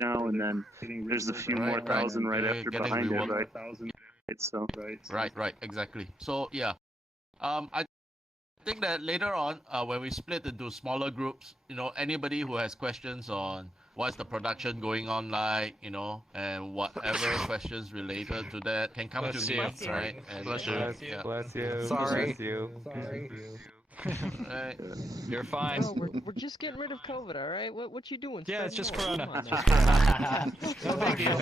now, and then there's a few more thousand right after behind it, right? So Right, exactly. So yeah, I think that later on, when we split into smaller groups, anybody who has questions on what's the production going on like, and whatever questions related to that can come to me, right? And Bless you. Yeah. Bless you. Sorry. Bless you. Right. You're fine. Oh, we're just getting rid of COVID, all right? What you doing? Yeah, it's just Spread Corona. more. It's Come on, just Corona. No big deal.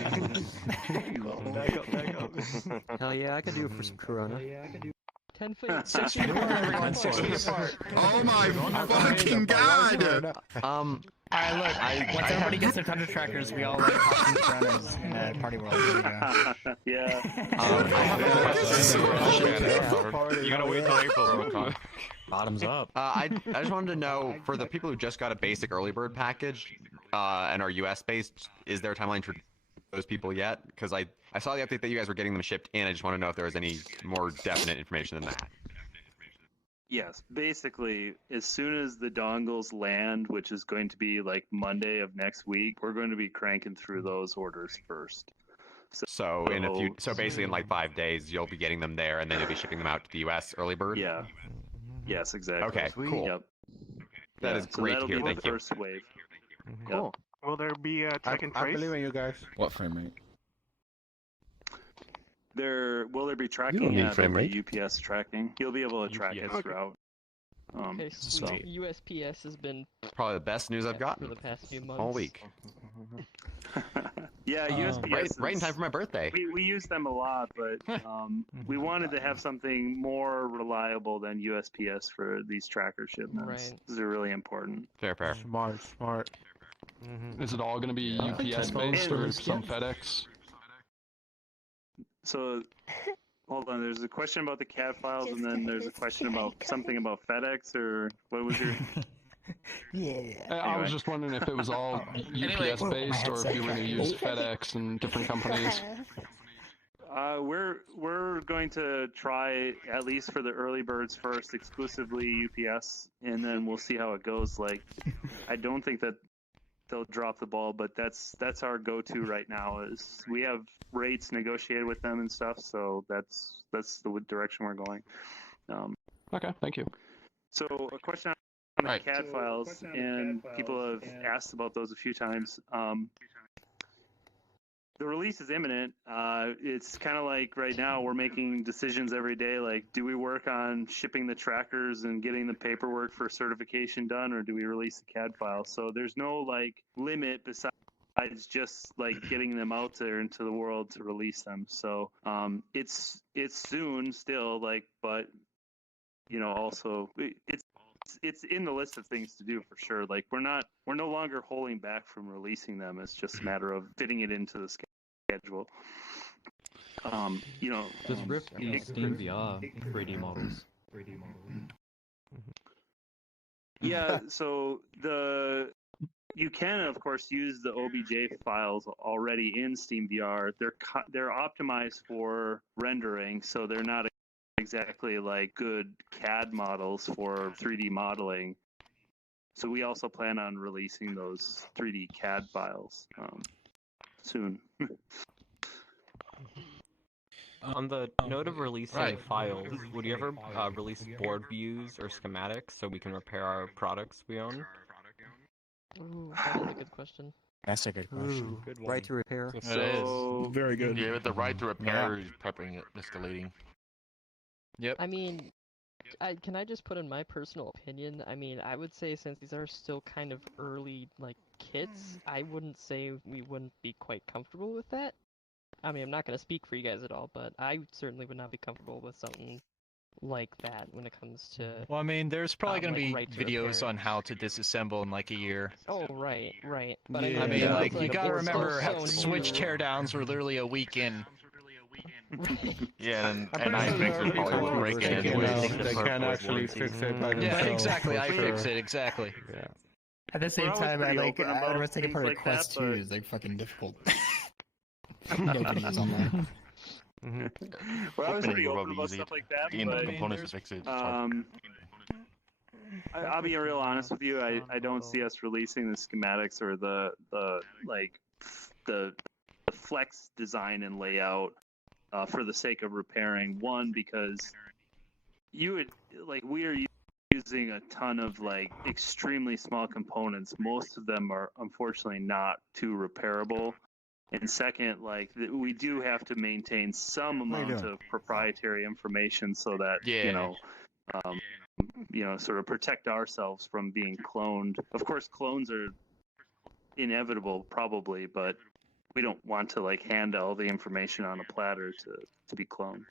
Back up. Hell yeah, I could do it for some Corona. 10 feet. 6 feet apart, everyone. 6 feet apart. Oh my fucking god! Alright, look, once everybody gets their Tundra trackers, we all pop some Coronas in the party world. yeah. You gotta wait till April. Bottoms up. I just wanted to know, for the people who just got a basic early bird package and are US based, is there a timeline for those people yet? Because I saw the update that you guys were getting them shipped in. I just want to know if there was any more definite information than that. Yes, basically, as soon as the dongles land, which is going to be like Monday of next week, we're going to be cranking through those orders first. So basically in like 5 days, you'll be getting them there, and then you'll be shipping them out to the US early bird. Yeah. Yes, exactly. Okay, cool. Yep. That is great to hear. That'll be Thank the you. first wave. Cool. Will there be a track and I trace? believe in you guys. What frame rate? Will there be tracking? don't need Yeah, frame there'll be UPS tracking. You'll be able to track it throughout. Okay, sweet. USPS has been Probably the best news I've for gotten the past few months. all week. Yeah, USPS. Right in time for my birthday. We use them a lot, but we wanted to have something more reliable than USPS for these tracker shipments. Right. These are really important. Fair. Smart. Is it all going to be UPS based or some FedEx? So, hold on. There's a question about the CAD files, and then there's a question about something about FedEx, or what was your? I was just wondering if it was all UPS based or if you were going to use FedEx and different companies. We're going to try, at least for the early birds first, exclusively UPS, and then we'll see how it goes. Like, I don't think that they'll drop the ball, but that's our go-to right now. Is we have rates negotiated with them and stuff, so that's the direction we're going. Okay, thank you. So a question on the CAD files, and people have asked about those a few times. The release is imminent. It's kind of like right now we're making decisions every day. Like, do we work on shipping the trackers and getting the paperwork for certification done, or do we release the CAD file? So there's no like limit besides just like getting them out there into the world to release them. So it's soon still, like, but also it's in the list of things to do for sure. Like we're no longer holding back from releasing them. It's just a matter of fitting it into the schedule. Does RIP use Steam VR 3D models? Yeah, so you can of course use the OBJ files already in Steam VR. They're optimized for rendering, so they're not exactly like good CAD models for 3D modeling. So we also plan on releasing those 3D CAD files soon. On the note of releasing files, would you ever release board views or schematics so we can repair our products we own? Ooh, that is a good question. That's a good question. Good one. Right to repair. So, very good. Yeah, with the right to repair is prepping it, escalating. Yep. I mean, can I just put in my personal opinion? I mean, I would say since these are still kind of early, like, kits, I wouldn't say we wouldn't be quite comfortable with that. I mean, I'm not going to speak for you guys at all, but I certainly would not be comfortable with something like that when it comes to... Well, I mean, there's probably going to be right to videos repair. on how to disassemble in like a year. Oh, right. But I I mean, like, it's you a gotta board remember so how new. Switch teardowns were literally a week in. Yeah, and I'm I pretty fix sure it probably would break it anyway. They can actually fix it by themselves. Yeah, exactly. for I sure. fix it, exactly. Yeah. At the same We're always time, I pretty open would about almost take things apart like Quest that, 2 but- is like fucking difficult. No videos on that. We're always pretty Opening open about easy. stuff like that, And the but components to fix it. It's hard. I'll be real honest with you. I don't see us releasing the schematics or the like the flex design and layout for the sake of repairing. One, because we are using a ton of like extremely small components. Most of them are unfortunately not too repairable. And second, we do have to maintain some amount of proprietary information so that sort of protect ourselves from being cloned. Of course, clones are inevitable, probably, but we don't want to like hand all the information on a platter to be cloned.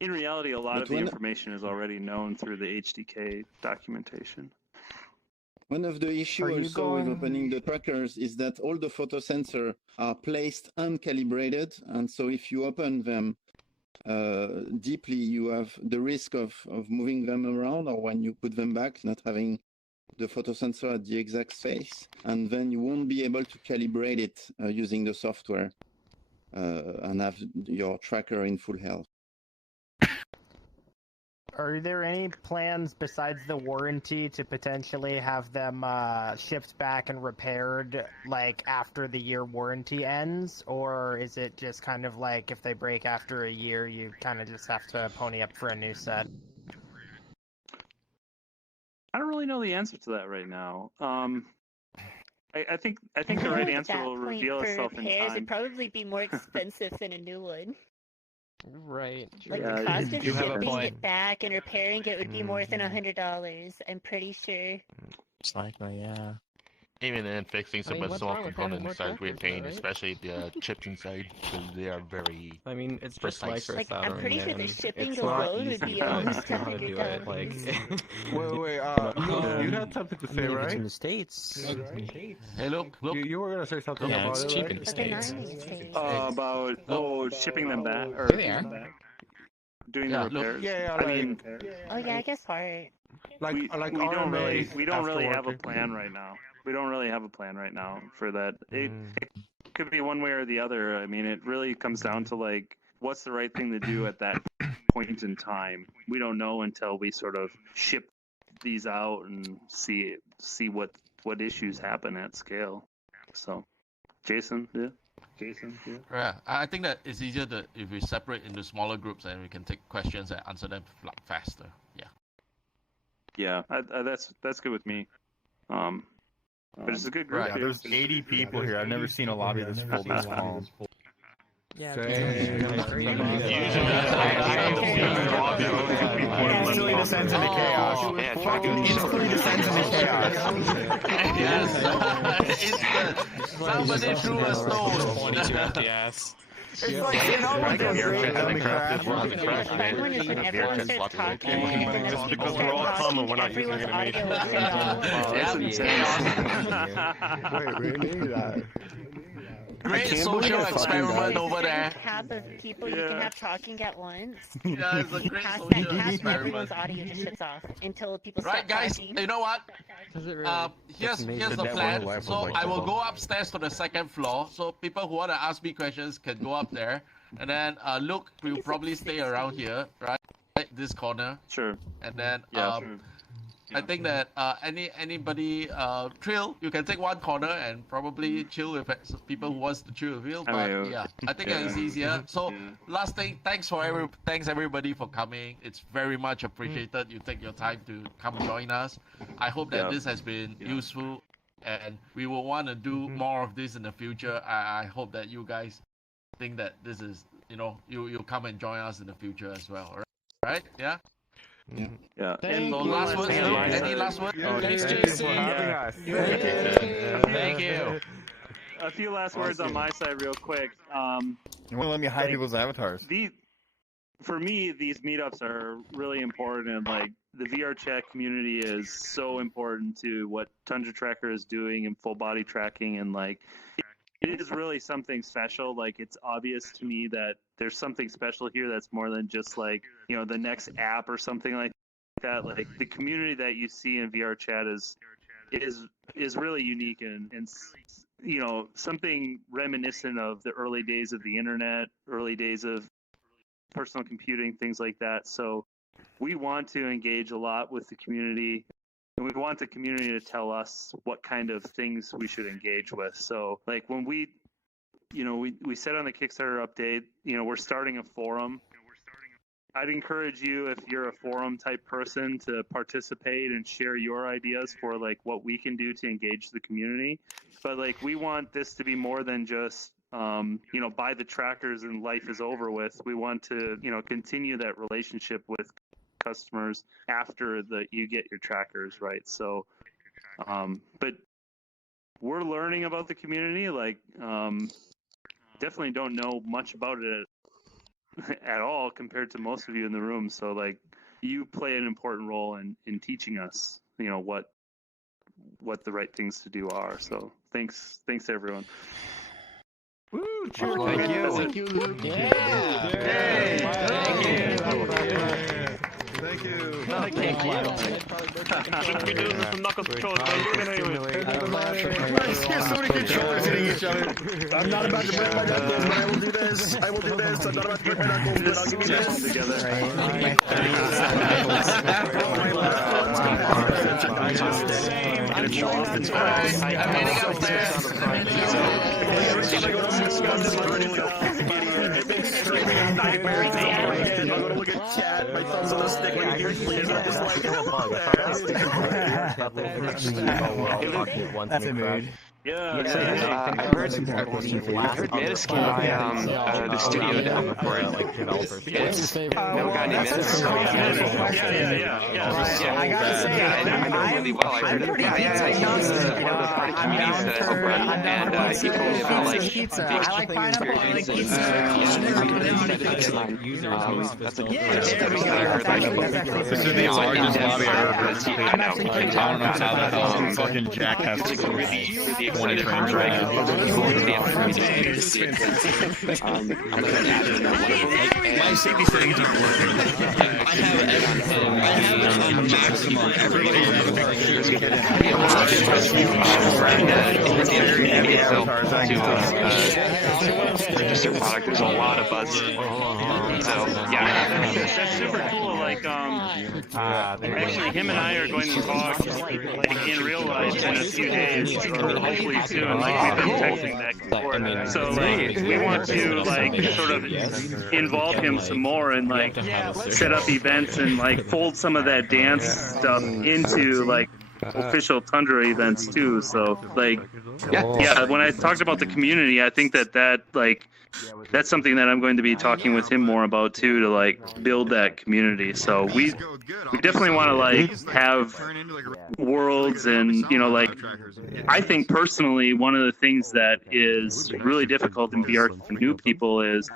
In reality, a lot of the information is already known through the HDK documentation. One of the issues also with opening the trackers is that all the photosensors are placed uncalibrated, and so if you open them deeply, you have the risk of moving them around, or when you put them back, not having the photosensor at the exact space, and then you won't be able to calibrate it using the software and have your tracker in full health. Are there any plans besides the warranty to potentially have them shipped back and repaired like after the year warranty ends, or is it just kind of like if they break after a year, you kind of just have to pony up for a new set? I don't really know the answer to that right now. I think the right answer will reveal itself in time. It'd probably be more expensive than a new one. Right. Like the cost of shipping it back and repairing it would be more than $100. I'm pretty sure. It's likely, yeah. Even then, fixing some of the small components starts with pain, especially the chips inside, because they are very. I mean, it's just like I'm pretty sure the shipping alone would be almost $100. Like, wait, you had something to say, right? In the States. Hey, look. You were gonna say something about it's it, cheap right? in the States. About shipping them back or doing the repairs. I guess part. We don't really have a plan right now. We don't really have a plan right now for that. It could be one way or the other. I mean, it really comes down to like what's the right thing to do at that point in time. We don't know until we sort of ship these out and see what issues happen at scale. So, Jason, yeah. Yeah, I think that it's easier if we separate into smaller groups and we can take questions and answer them faster. Yeah, that's good with me. But it's a good group. Yeah, there's 80 people here. I've never seen a lobby this full this long. Yeah, instantly descends into chaos. Instantly descends into chaos. Somebody threw a stone. 22 empty ass. It's like, you know, what they're great on the craft. Everyone is when everyone starts talking, and then people because we're all start common, we're talking, not using everyone's animation. audio will Wait, really? Great social experiment over there. Half of people you can have talking at once. Yeah, it's a great Past social that, experiment. everyone's audio just shuts off until people stop Right, guys, talking. you know what? Here's the plan. So I will go upstairs to the second floor. So people who want to ask me questions can go up there. And then Luke will probably stay around here, right? This corner. Sure. And then sure. I think that anybody Trill, you can take one corner and probably chill with people who wants to chill with you. But I think it's easier. So last thing, thanks everybody for coming. It's very much appreciated. You take your time to come join us. I hope that this has been useful, and we will want to do more of this in the future. I hope that you guys think that this is, you'll come and join us in the future as well. Right? Yeah. Yeah. And last words, any last words? Thanks, Jason. Thank you. A few last words on my side, real quick. You want to let me hide people's avatars? For me, these meetups are really important, and like the VR chat community is so important to what Tundra Tracker is doing in full body tracking, and like it is really something special. Like it's obvious to me that there's something special here that's more than just like, the next app or something like that. Like the community that you see in VR chat is really unique and something reminiscent of the early days of the internet, early days of personal computing, things like that. So we want to engage a lot with the community. and we want the community to tell us what kind of things we should engage with. So like when we said on the Kickstarter update, we're starting a forum. I'd encourage you, if you're a forum type person, to participate and share your ideas for like what we can do to engage the community. But like we want this to be more than just buy the trackers and life is over with. We want to continue that relationship with customers after you get your trackers, right? So but we're learning about the community. Like definitely don't know much about it at all compared to most of you in the room. So like you play an important role in teaching us what the right things to do are. So thanks everyone. Woo, cheers. Thank you, Luke. Yeah. Thank you. Shouldn't be doing some knuckle controls, but so many controllers hitting each other. I'm not about to break my knuckles, but I will do this. I'm not about to break my knuckles, but I'll give you this. That's a mood. I've heard Maniskin by the studio down for it. It's no guy named Maniskin. I know him really well. I heard him. He's one of the party comedians that I help run, and he told me about like the experience. That's a good This is the largest lobby I've ever heard. I don't know how that fucking jackass is really excited for it right now. My safety settings are working. I have everything. I have maximum everything. To register product, there's a lot of buzz. So yeah, that's super cool. Like actually, him and I are going to talk like in real life in a few days, or hopefully soon. Like we've been texting back and forth. So like we want to like sort of involve him some more and like set up events and like fold some of that dance stuff into like official Tundra events too. So like yeah, when I talked about the community, I think that like that's something that I'm going to be talking with him more about too, to like build that community. So we definitely want to like have worlds, and like I think personally one of the things that is really difficult in VR for new people is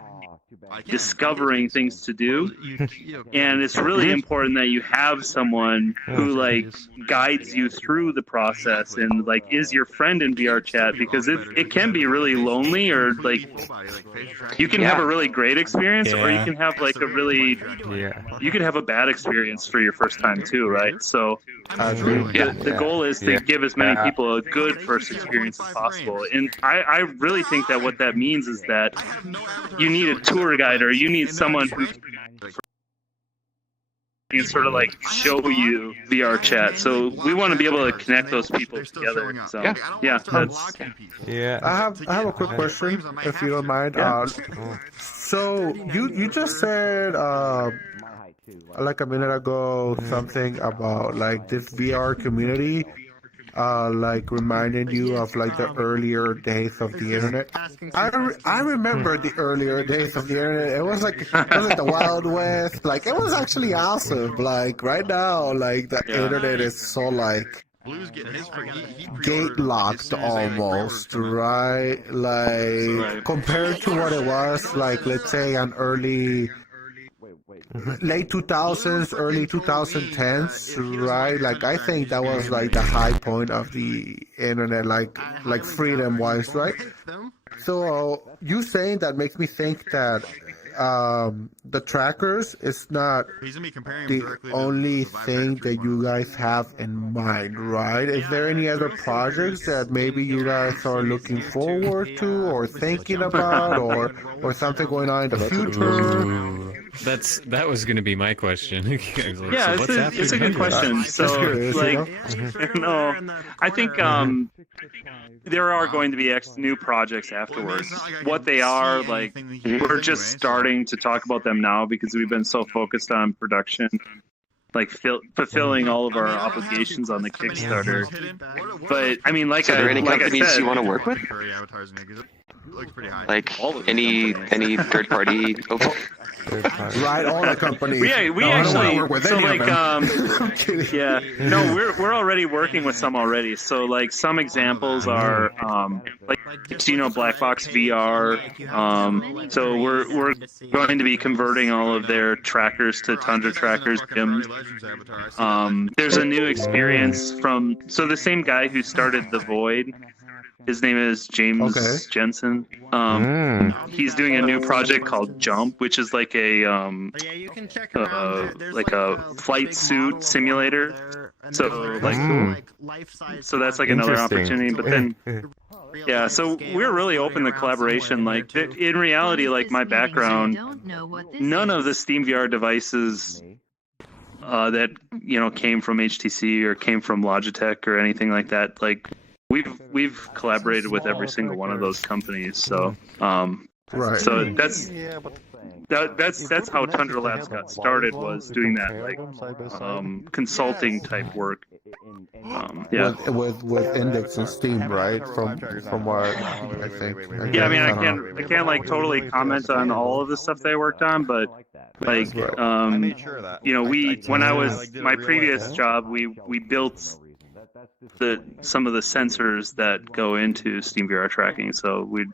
discovering things to do, and it's really important that you have someone who like guides you through the process and like is your friend in VR chat, because it can be really lonely, or like you can have a really great experience or you can have like a really you could have a bad experience for your first time too, right? So the goal is to give as many people a good first experience as possible, and I really think that what that means is that you need a tour guide, or you need someone who can sort of like show you VR chat. So we want to be able to connect those people together. So that's I have a quick question, if you don't mind. So you just said like a minute ago something about like this VR community like reminding you of like the earlier days of the internet. I remember the earlier days of the internet. It was like the Wild West. Like it was actually awesome. Like right now, like the internet is so like gate locked almost, right? Like compared to what it was like, let's say an late 2000s, early 2010s, right? Like I think that was like the high point of the internet, like freedom wise, right? So you saying that makes me think that the trackers is not the only thing that you guys have in mind, right? Is there any other projects that maybe you guys are looking forward to or thinking about, or something going on in the future? That was going to be my question. Yeah, it's a good question. So, like, no, I think there are going to be new projects afterwards. What they are, like, we're just starting to talk about them now because we've been so focused on production, like fulfilling all of our obligations on the Kickstarter. But I mean, like, are there any companies I said, you want to work with? Like any third party? Right, all the companies. We actually work with so any like of them. yeah, no, we're already working with some already. So like some examples are like Black Box VR. So we're going to be converting all of their trackers to Tundra trackers. There's a new experience from the same guy who started the Void. His name is James Jensen. He's doing a new project called Jump, which is like a flight suit simulator. So so that's like another opportunity. But then, yeah, so we're really open to collaboration. Like in reality, like my background, none of the SteamVR devices that came from HTC or came from Logitech or anything like that, like. We've collaborated with every single one of those companies, so right. So that's how Tundra Labs got started, was doing that like consulting type work. Yeah, with Index and Steam, right? From what I think. Yeah, I mean, I can't like totally comment on all of the stuff they worked on, but like when I was my previous job, we built some of the sensors that go into SteamVR tracking. So we've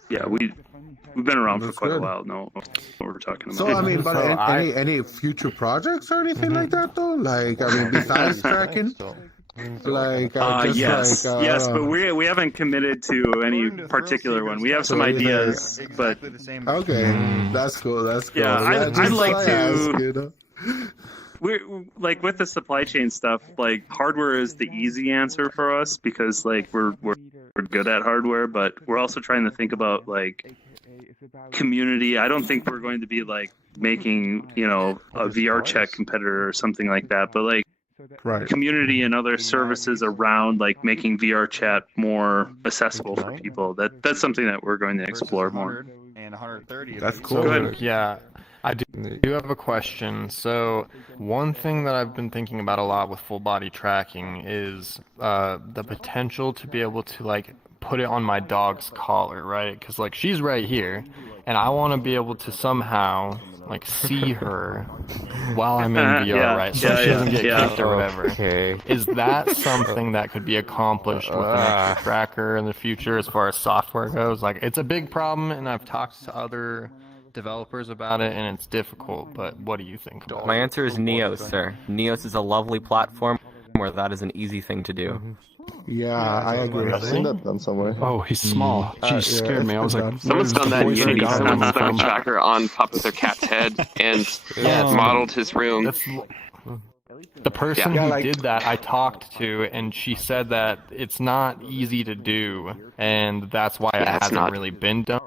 been around for quite a while. Know what we're talking about. So I mean, but any future projects or anything like that though? Like I mean, besides tracking. Like yes, but we haven't committed to any particular one. We have some ideas, but okay, that's cool. Yeah, I'd like to. We're like with the supply chain stuff, like hardware is the easy answer for us because like we're good at hardware, but we're also trying to think about like community. I don't think we're going to be like making a VR chat competitor or something like that, but like community and other services around like making VR chat more accessible for people. That's something that we're going to explore more. That's cool. Good. Yeah. I do have a question. So one thing that I've been thinking about a lot with full body tracking is the potential to be able to like put it on my dog's collar, right? Because like she's right here, and I want to be able to somehow like see her while I'm in VR, right? So she doesn't get kicked or whatever. Okay. Is that something that could be accomplished with an extra tracker in the future as far as software goes? Like it's a big problem, and I've talked to other developers about it, and it's difficult, but what do you think? My answer is Neos, sir. Neos is a lovely platform where that is an easy thing to do. Yeah, I agree. I've seen that done somewhere. Oh, he's small. Jeez, scared me. I was like, someone's done that in Unity. Someone stuck a tracker on top of their cat's head and modeled his room. The person who did that I talked to, and she said that it's not easy to do, and that's why it hasn't really been done.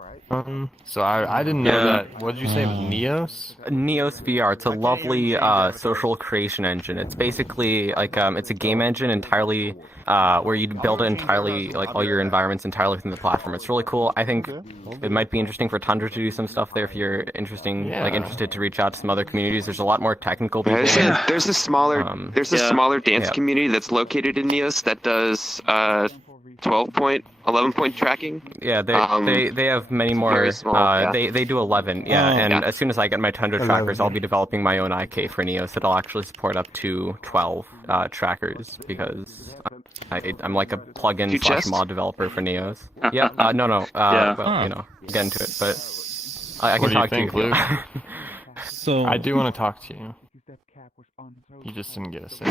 So I didn't know that. What did you say it was Neos? Neos VR. It's a lovely social creation engine. It's basically like it's a game engine entirely where you build it entirely, like all your environments entirely within the platform. It's really cool. I think it might be interesting for Tundra to do some stuff there if you're interested to reach out to some other communities. There's a lot more technical people. There's a smaller dance community that's located in Neos that does 12-point, 11-point tracking. Yeah, they have many more. Small, They do 11. As soon as I get my Tundra trackers, I'll be developing my own IK for Neos that'll actually support up to 12 trackers because I'm like a plugin / mod developer for Neos. Yeah. No. Well, get into it, but I can talk to you. Luke? So I do want to talk to you. You just didn't get a say.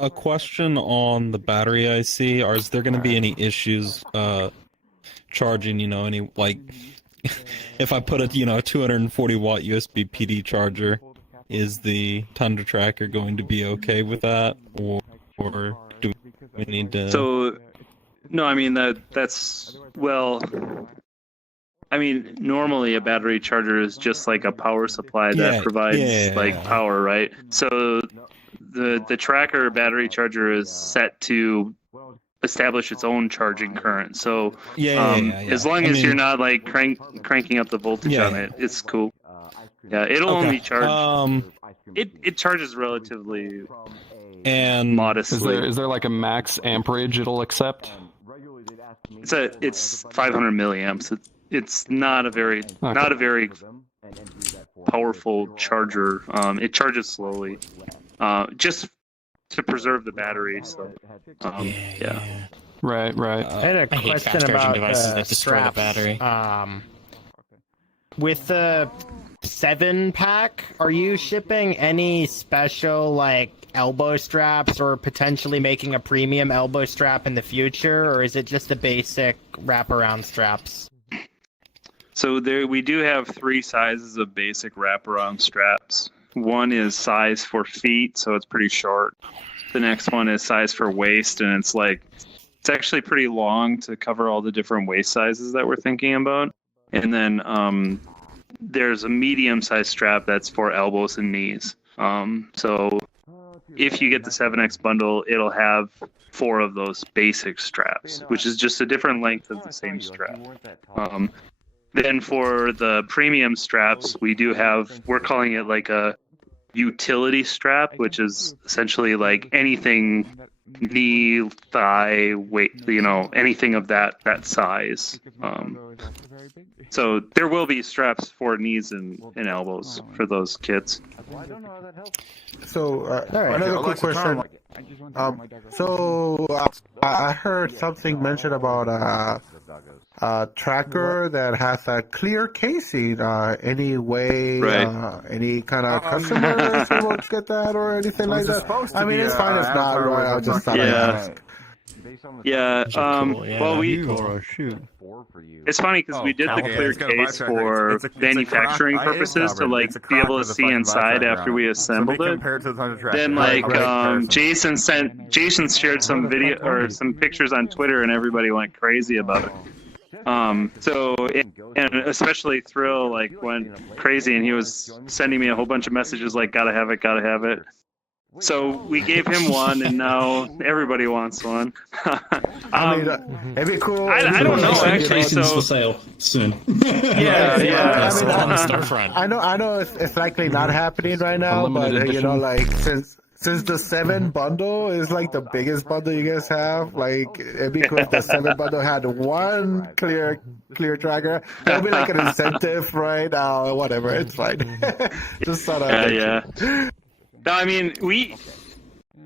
A question on the battery IC. Is there going to be any issues charging, any, like, if I put a, 240 watt USB PD charger, is the Tundra tracker going to be okay with that? Or do we need to... So, no, I mean, that's, well, I mean, normally a battery charger is just like a power supply that Yeah, provides yeah. like power, right? So the tracker battery charger is set to establish its own charging current. So Yeah. as long I as you're mean- not like cranking up the voltage Yeah. on it, it's cool. Yeah, it'll Okay. only charge. It charges relatively and modestly. Is there like a max amperage it'll accept? It's 500 milliamps. It's not a very powerful charger. It charges slowly, just to preserve the battery. So yeah. Right. I had a I hate question fast-charging about devices that destroy the straps. battery. With the 7-pack, are you shipping any special like elbow straps or potentially making a premium elbow strap in the future, or is it just the basic wraparound straps? So we do have 3 sizes of basic wraparound straps. One is size for feet, so it's pretty short. The next one is size for waist, and it's actually pretty long to cover all the different waist sizes that we're thinking about. And then there's a medium-sized strap that's for elbows and knees. So if you get the 7X bundle, it'll have 4 of those basic straps, which is just a different length of the same strap. Then for the premium straps, we're calling it like a utility strap, which is essentially like anything knee, thigh, weight, anything of that size. So there will be straps for knees and elbows for those kits. So another quick question. I heard something mentioned about a tracker that has a clear casing. Any way, any kind of customers will get that or anything like that? I mean, it's fine if not, right? I'll just thought I'd ask. Yeah. Well, it's funny because we did the clear case for manufacturing purposes to be able to see inside after we assembled it. Then Jason shared some video or some pictures on Twitter, and everybody went crazy about it. And especially Thrill went crazy, and he was sending me a whole bunch of messages like, gotta have it. So we gave him one, and now everybody wants one. I mean, it'd be cool. I don't know actually. For So sale soon. yeah. On the storefront. I know it's likely not happening right now, but since the 7 bundle is like the biggest bundle you guys have, it'd be cool if the 7 bundle had one clear tracker. That would be like an incentive, right? Whatever, it's fine. Just sort of. Yeah. No, I mean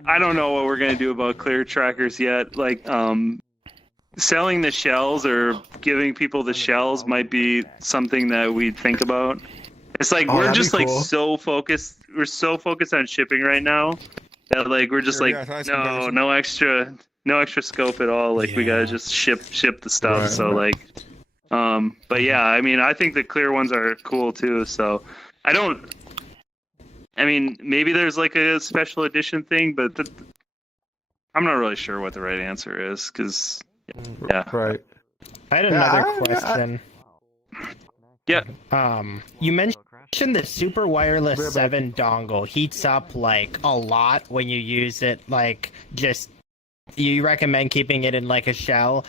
I don't know what we're gonna do about clear trackers yet. Selling the shells or giving people the shells might be something that we'd think about. It's we're just cool. so focused on shipping right now that we're just no extra scope at all. We gotta just ship the stuff. Right. So but yeah, I mean I think the clear ones are cool too. So I mean maybe there's a special edition thing, but I'm not really sure what the right answer is because yeah. Right. I had another question. Yeah. You mentioned the Super Wireless 7 dongle heats up a lot when you use it. You recommend keeping it in a shell.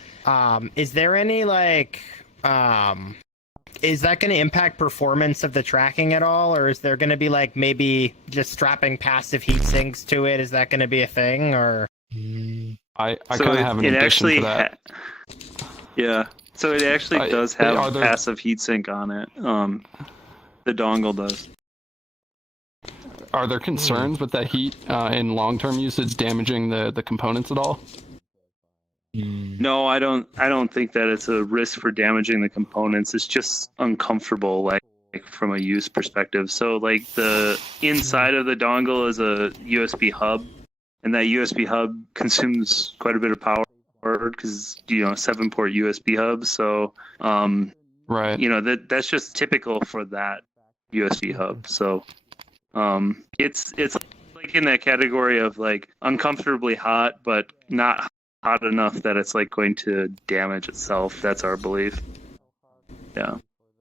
Is there any is that going to impact performance of the tracking at all, or is there going to be maybe just strapping passive heat sinks to it? Is that going to be a thing, or? I kind of have an addition to that. Yeah. So it actually does have passive heatsink on it. The dongle does. Are there concerns with that heat in long-term usage damaging the components at all? No, I don't think that it's a risk for damaging the components. It's just uncomfortable, from a use perspective. So the inside of the dongle is a USB hub, and that USB hub consumes quite a bit of power because 7-port USB hub. So right, that's just typical for that USB hub. So it's in that category of uncomfortably hot, but not hot enough that it's going to damage itself. That's our belief. Yeah.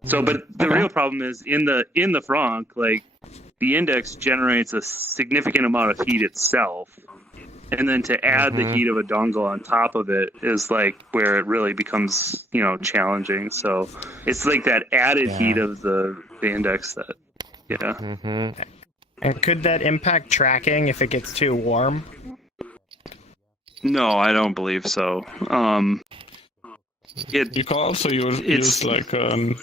So, but the real problem is in the Franc, like the index generates a significant amount of heat itself, and then to add the heat of a dongle on top of it is like where it really becomes, challenging. So it's like that added heat of the index that, And could that impact tracking if it gets too warm? No, I don't believe so. You can also use like an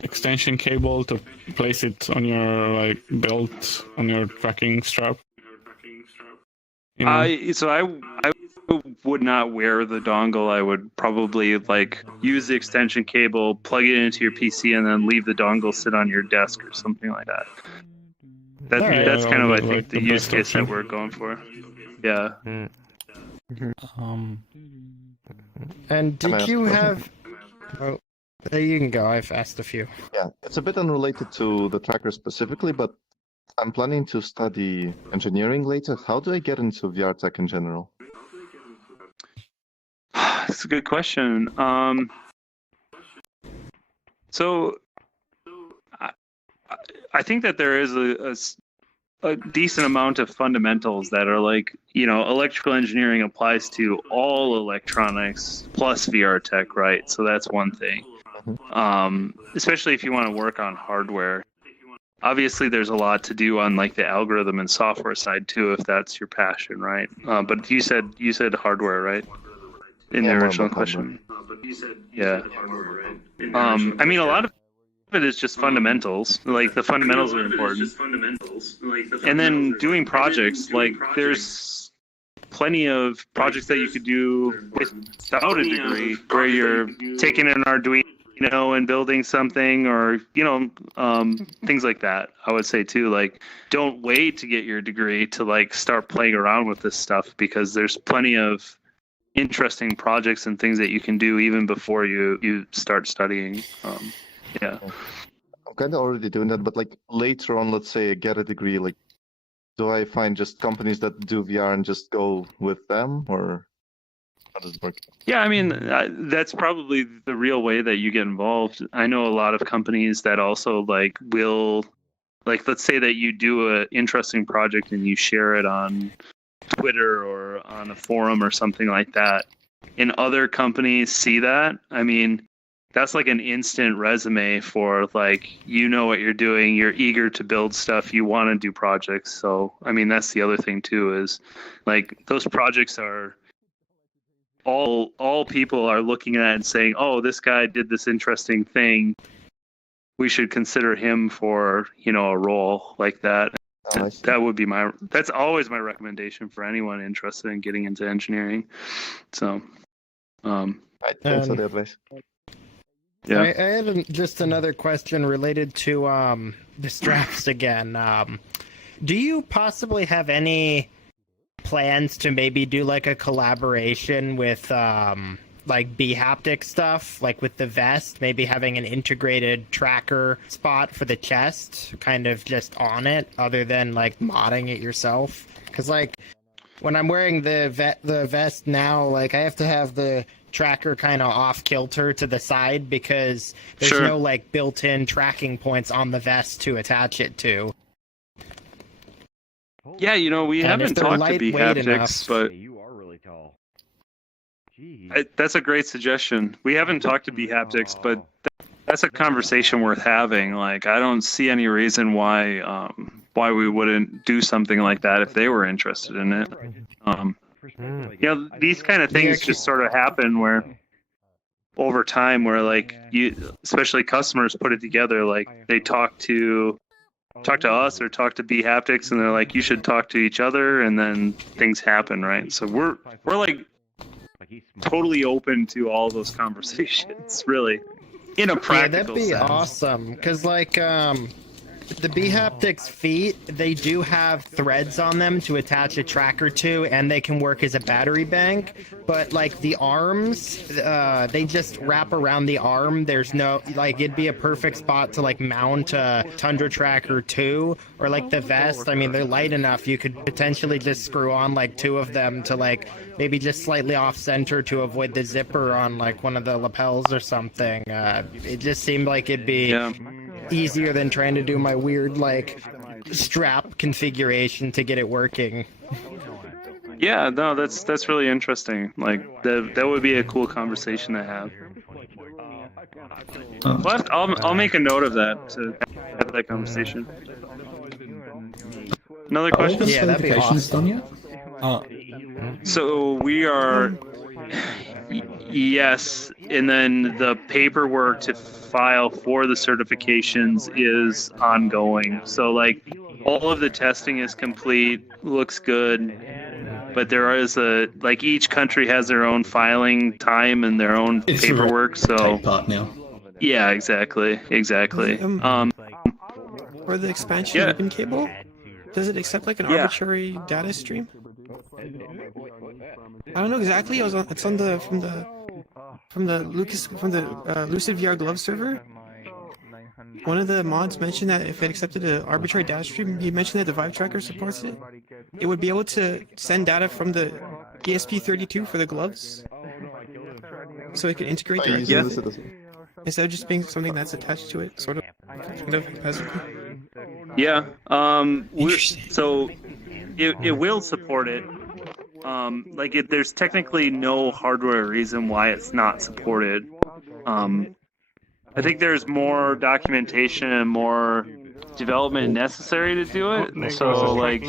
extension cable to place it on your belt on your tracking strap. I would not wear the dongle. I would probably use the extension cable, plug it into your PC, and then leave the dongle sit on your desk or something like that. That's kind of I think the use case that we're going for. Yeah. And did you have? Oh, you can go. I've asked a few. Yeah, it's a bit unrelated to the tracker specifically, but I'm planning to study engineering later. How do I get into VR tech in general? That's a good question. So I think that there is a decent amount of fundamentals that are electrical engineering applies to all electronics plus VR tech, right? So that's one thing. Especially if you want to work on hardware. Obviously, there's a lot to do on the algorithm and software side too, if that's your passion, right? But you said hardware, right? In the original question. Yeah. I mean, a lot of it is just fundamentals. The fundamentals are important. And then doing projects, there's plenty of projects that you could do without a degree, where you're taking an Arduino and building something, or things like that. I would say too, don't wait to get your degree to start playing around with this stuff, because there's plenty of interesting projects and things that you can do even before you start studying. Yeah. I'm kind of already doing that, but later on, let's say I get a degree, do I find just companies that do VR and just go with them, or how does it work? Yeah, I mean, that's probably the real way that you get involved. I know a lot of companies that also will, let's say that you do an interesting project and you share it on Twitter or on a forum or something like that, and other companies see that. I mean, that's an instant resume for you know what you're doing, you're eager to build stuff, you want to do projects. So I mean, that's the other thing too, is those projects are all people are looking at and saying, oh, this guy did this interesting thing, we should consider him for a role like that. That would be that's always my recommendation for anyone interested in getting into engineering. So thanks for the advice. Yeah. I had just another question related to the straps again. Do you possibly have any plans to maybe do a collaboration with B-haptic stuff, with the vest, maybe having an integrated tracker spot for the chest, kind of just on it, other than modding it yourself? Because when I'm wearing the vest now, I have to have the tracker kind of off kilter to the side, because there's no built-in tracking points on the vest to attach it to. Yeah, we haven't talked to B-haptics, but You are really tall. that's a great suggestion. We haven't talked to B-haptics, but that's a conversation worth having. I don't see any reason why we wouldn't do something like that if they were interested in it. These kind of things just sort of happen where over time, where especially customers put it together, they talk to us or talk to B-haptics, and they're like, you should talk to each other, and then things happen, right? So we're totally open to all those conversations, really, in a practical that'd be sense. awesome, because The B-Haptics feet, they do have threads on them to attach a tracker to, and they can work as a battery bank. But like the arms, they just wrap around the arm. There's no, like, it'd be a perfect spot to like mount a Tundra Tracker 2, or like the vest. I mean, they're light enough. You could potentially just screw on like 2 of them to like maybe just slightly off center to avoid the zipper on like one of the lapels or something. It just seemed like it'd be easier than trying to do my weird like strap configuration to get it working. Yeah, no, that's really interesting. Like that would be a cool conversation to have. But I'll make a note of that to have that conversation. Another question? Yeah, that'd be awesome. So we are, yes, and then the paperwork to file for the certifications is ongoing. So like all of the testing is complete, looks good, but there is like each country has their own filing time and their own paperwork. So part now. Yeah, exactly. For the expansion open cable, does it accept like an arbitrary data stream? I don't know exactly. It's on the from the Lucid VR Glove server. One of the mods mentioned that if it accepted an arbitrary data stream, he mentioned that the Vive Tracker supports it. It would be able to send data from the ESP32 for the gloves, so it could integrate directly instead of just being something that's attached to it, sort of, kind of passively. Yeah. So it will support it. There's technically no hardware reason why it's not supported. I think there's more documentation and more development necessary to do it. So like.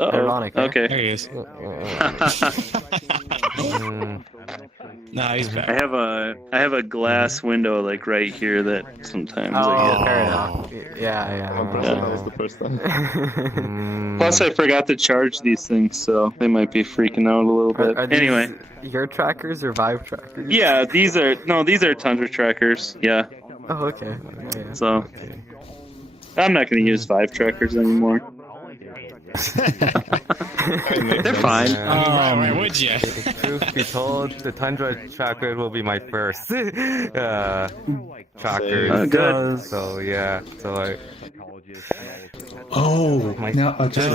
Ironic. Okay. There he is. Nah, he's back. I have a glass window like right here that sometimes I get. Fair enough. Yeah. That was the first time. Plus, I forgot to charge these things, so they might be freaking out a little bit. Are these Anyway. your trackers or Vive trackers? Yeah, these are Tundra trackers. Yeah. Oh, okay. Yeah. So I'm not going to use Vive trackers anymore. They're fine. Why would you? Truth be told, the Tundra tracker will be my first tracker. Good. So yeah, so like. Now I just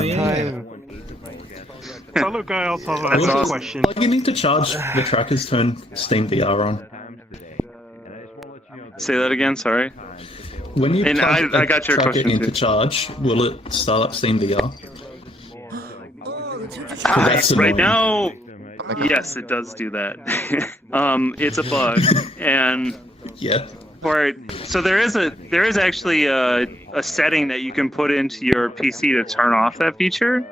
So look, I also have a question. You need to charge the trackers turn Steam VR on. Say that again. Sorry. When you plug I got your tracker question into too. charge, will it start up Steam VR? Right now, yes, it does do that. It's a bug, and so there is actually a setting that you can put into your PC to turn off that feature.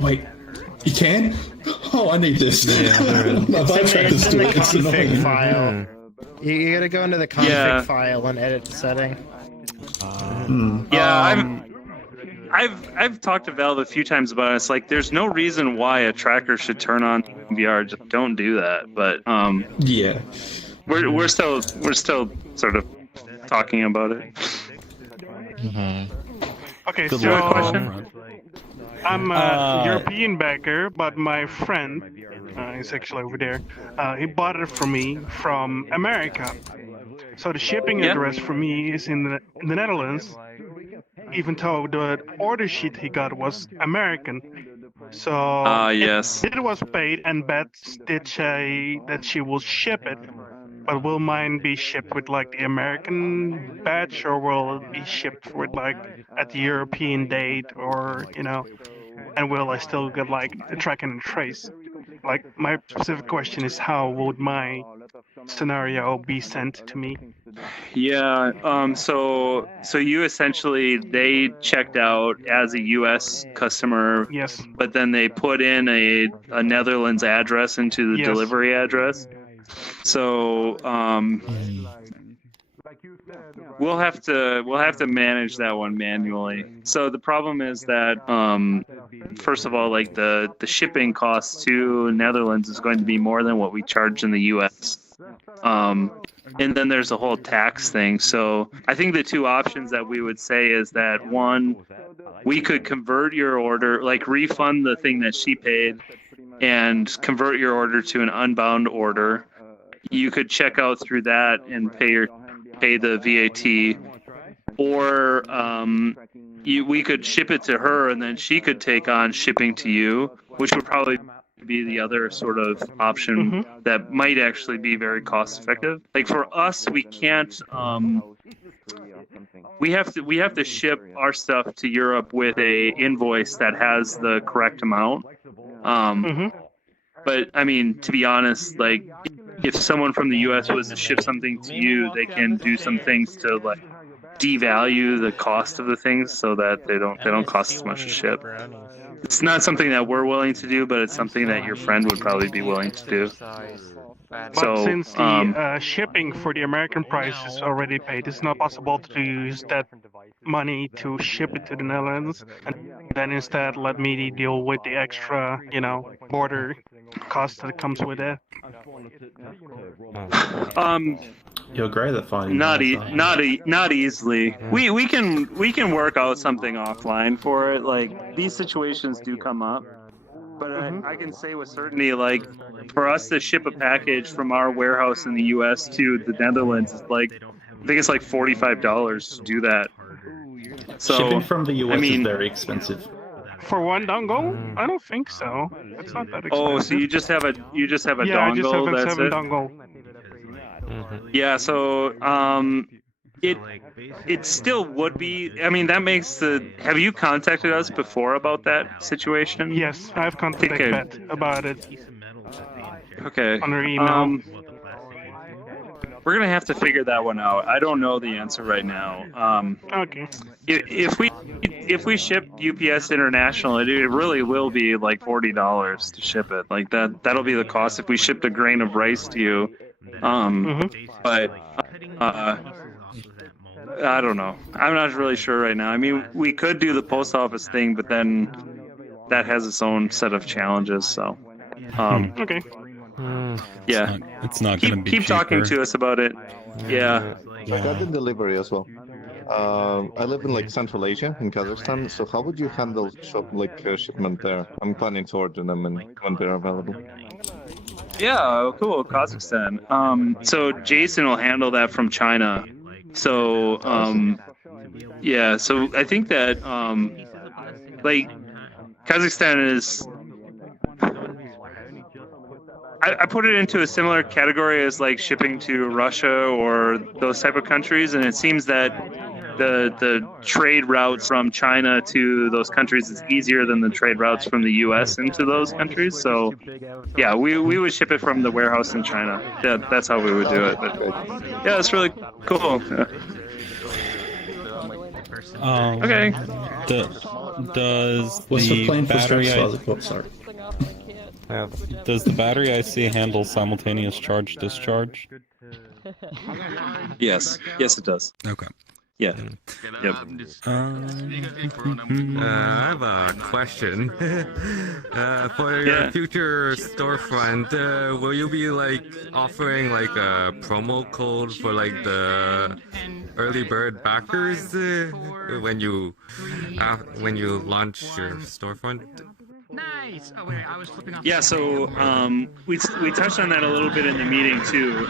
Wait, you can? Oh, I need this. My Vive tracker's It's in the doing it's annoying. config file. You gotta go into the config file and edit the setting. I've talked to Valve a few times about it. It's like there's no reason why a tracker should turn on VR. Just don't do that. But we're still sort of talking about it. Okay, Good so luck. Question? I'm a European backer, but my friend is actually over there. He bought it for me from America. So the shipping address for me is in the Netherlands, even though the order sheet he got was American. So yes. it was paid, and Beth did say that she will ship it. But will mine be shipped with like the American batch, or will it be shipped with like at the European date, or and will I still get like a track and trace? Like my specific question is, how would my scenario be sent to me? Yeah. So you essentially, they checked out as a U.S. customer. Yes. But then they put in a Netherlands address into the delivery address. So we'll have to manage that one manually. So the problem is that first of all, like the shipping costs to Netherlands is going to be more than what we charge in the U.S. And then there's a whole tax thing. So I think the two options that we would say is that one, we could convert your order, like refund the thing that she paid and convert your order to an unbound order. You could check out through that and pay the VAT, or we could ship it to her and then she could take on shipping to you, which would probably be the other sort of option that might actually be very cost effective. Like for us, we can't. We have to ship our stuff to Europe with a invoice that has the correct amount. But I mean, to be honest, like if someone from the U.S. was to ship something to you, they can do some things to like devalue the cost of the things so that they don't cost as much to ship. It's not something that we're willing to do, but it's something that your friend would probably be willing to do. But since the shipping for the American price is already paid, it's not possible to use that money to ship it to the Netherlands, and then instead let me deal with the extra, border cost that comes with it. You'll agree that fine. Not easily. We can work out something offline for it. Like these situations do come up, but I can say with certainty, like for us to ship a package from our warehouse in the U.S. to the Netherlands is like, I think it's like $45 to do that. So shipping from the U.S. is very expensive. For one dongle? I don't think so. It's not that expensive. Oh, so you just have a dongle? Yeah, I just have a that's 7 it? dongle. Yeah, so it still would be. I mean, that makes the. Have you contacted us before about that situation? Yes, I've contacted Beth about it. Okay. On her email. We're gonna have to figure that one out. I don't know the answer right now. Okay. If we ship UPS International, it really will be like $40 to ship it. Like that'll be the cost if we shipped a grain of rice to you. But I don't know. I'm not really sure right now. I mean, we could do the post office thing, but then that has its own set of challenges. So, okay. Yeah, it's not going to be keep talking to us about it. Yeah. I got the delivery as well. I live in like Central Asia in Kazakhstan. So how would you handle shipment there? I'm planning to order them when they're available. Yeah, cool. Kazakhstan. So Jason will handle that from China. So, yeah. So I think that like Kazakhstan is. I put it into a similar category as like shipping to Russia or those type of countries, and it seems that the trade routes from China to those countries is easier than the trade routes from the U.S. into those countries. So, yeah, we would ship it from the warehouse in China. Yeah, that's how we would do it. But, yeah, it's really cool. Okay. Does What's the plan for battery? Sorry. Does the battery IC handle simultaneous charge discharge? Yes, it does. Okay. Yeah. Yep. I have a question. For your future storefront, will you be like offering like a promo code for like the early bird backers when you launch your storefront? Nice. Oh wait, I was flipping off. Yeah, so we touched on that a little bit in the meeting too.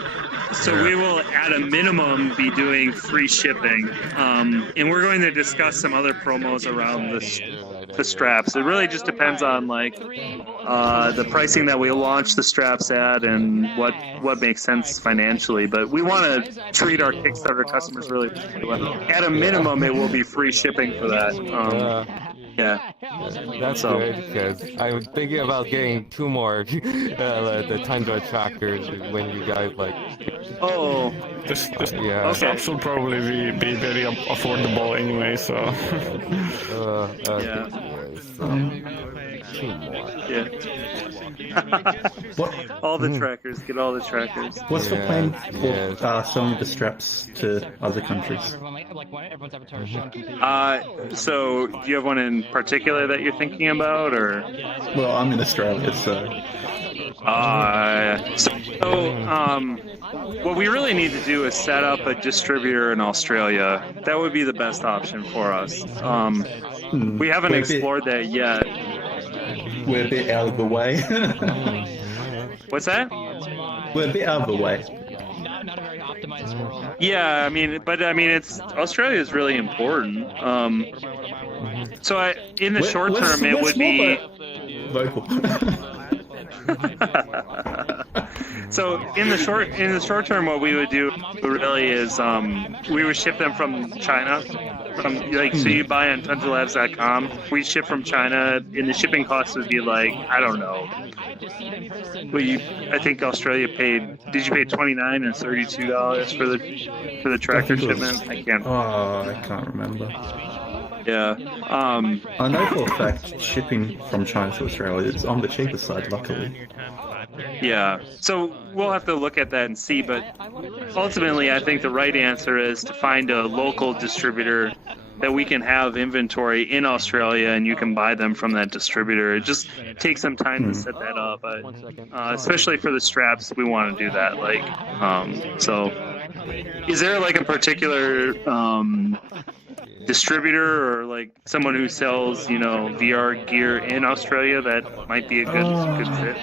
So we will, at a minimum, be doing free shipping, and we're going to discuss some other promos around the straps. It really just depends on like the pricing that we launch the straps at and what makes sense financially. But we want to treat our Kickstarter customers really well. At a minimum, it will be free shipping for that. Yeah. That's good, because I'm thinking about getting 2 more the Tundra tractors when you guys like. Oh. This stuff will probably be very affordable anyway, so. Yeah. All the trackers, get all the trackers. What's the plan for selling the straps to other countries? So do you have one in particular that you're thinking about, or? Well, I'm in Australia, so. what we really need to do is set up a distributor in Australia. That would be the best option for us. We haven't explored that yet. We're a bit out of the way. What's that? We're a bit out of the way. Yeah, I mean, it's Australia is really important. So in the short term, it would be vocal. So in the short term, what we would do really is we would ship them from China. So you buy on TundraLabs.com. We ship from China, and the shipping cost would be like, I don't know. Well, I think Australia paid. Did you pay $29 or $32 for the tractor shipment? I can't. Oh, I can't remember. Yeah. I know for a fact shipping from China to Australia is on the cheaper side, luckily. Yeah. So we'll have to look at that and see, but ultimately I think the right answer is to find a local distributor that we can have inventory in Australia and you can buy them from that distributor. It just takes some time to set that up, but especially for the straps, we want to do that. So is there like a particular distributor or like someone who sells, VR gear in Australia that might be a good fit?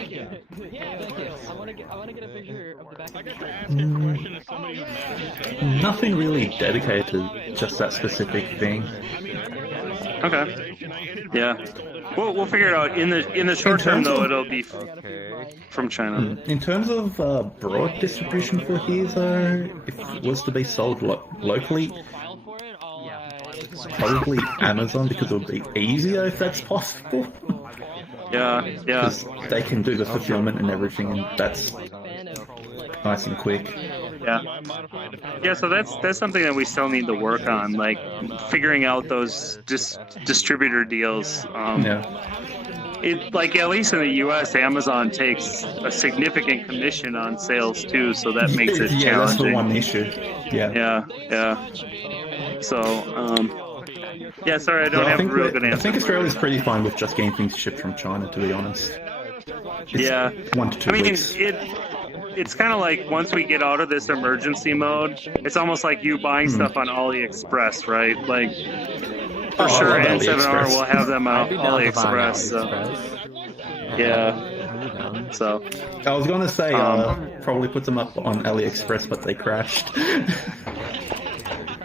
Nothing really dedicated to just that specific thing. Okay. Yeah. We'll figure it out. In the short term, though, it'll be from China. In terms of broad distribution for here, though, if it was to be sold locally, probably Amazon, because it would be easier if that's possible. Yeah. Because they can do the fulfillment and everything, and that's nice and quick. Yeah, so that's something that we still need to work on, like figuring out those distributor deals. At least in the U.S., Amazon takes a significant commission on sales too, so that makes it challenging. That's the one issue. Yeah. So, sorry, I don't have a real good answer. I think Australia's pretty fine with just getting things shipped from China, to be honest. It's 1 to 2 weeks. It's kind of like once we get out of this emergency mode, it's almost like you buying stuff on AliExpress, right? Like, for sure, N7R will have them on AliExpress. So, I was going to say, probably put them up on AliExpress, but they crashed.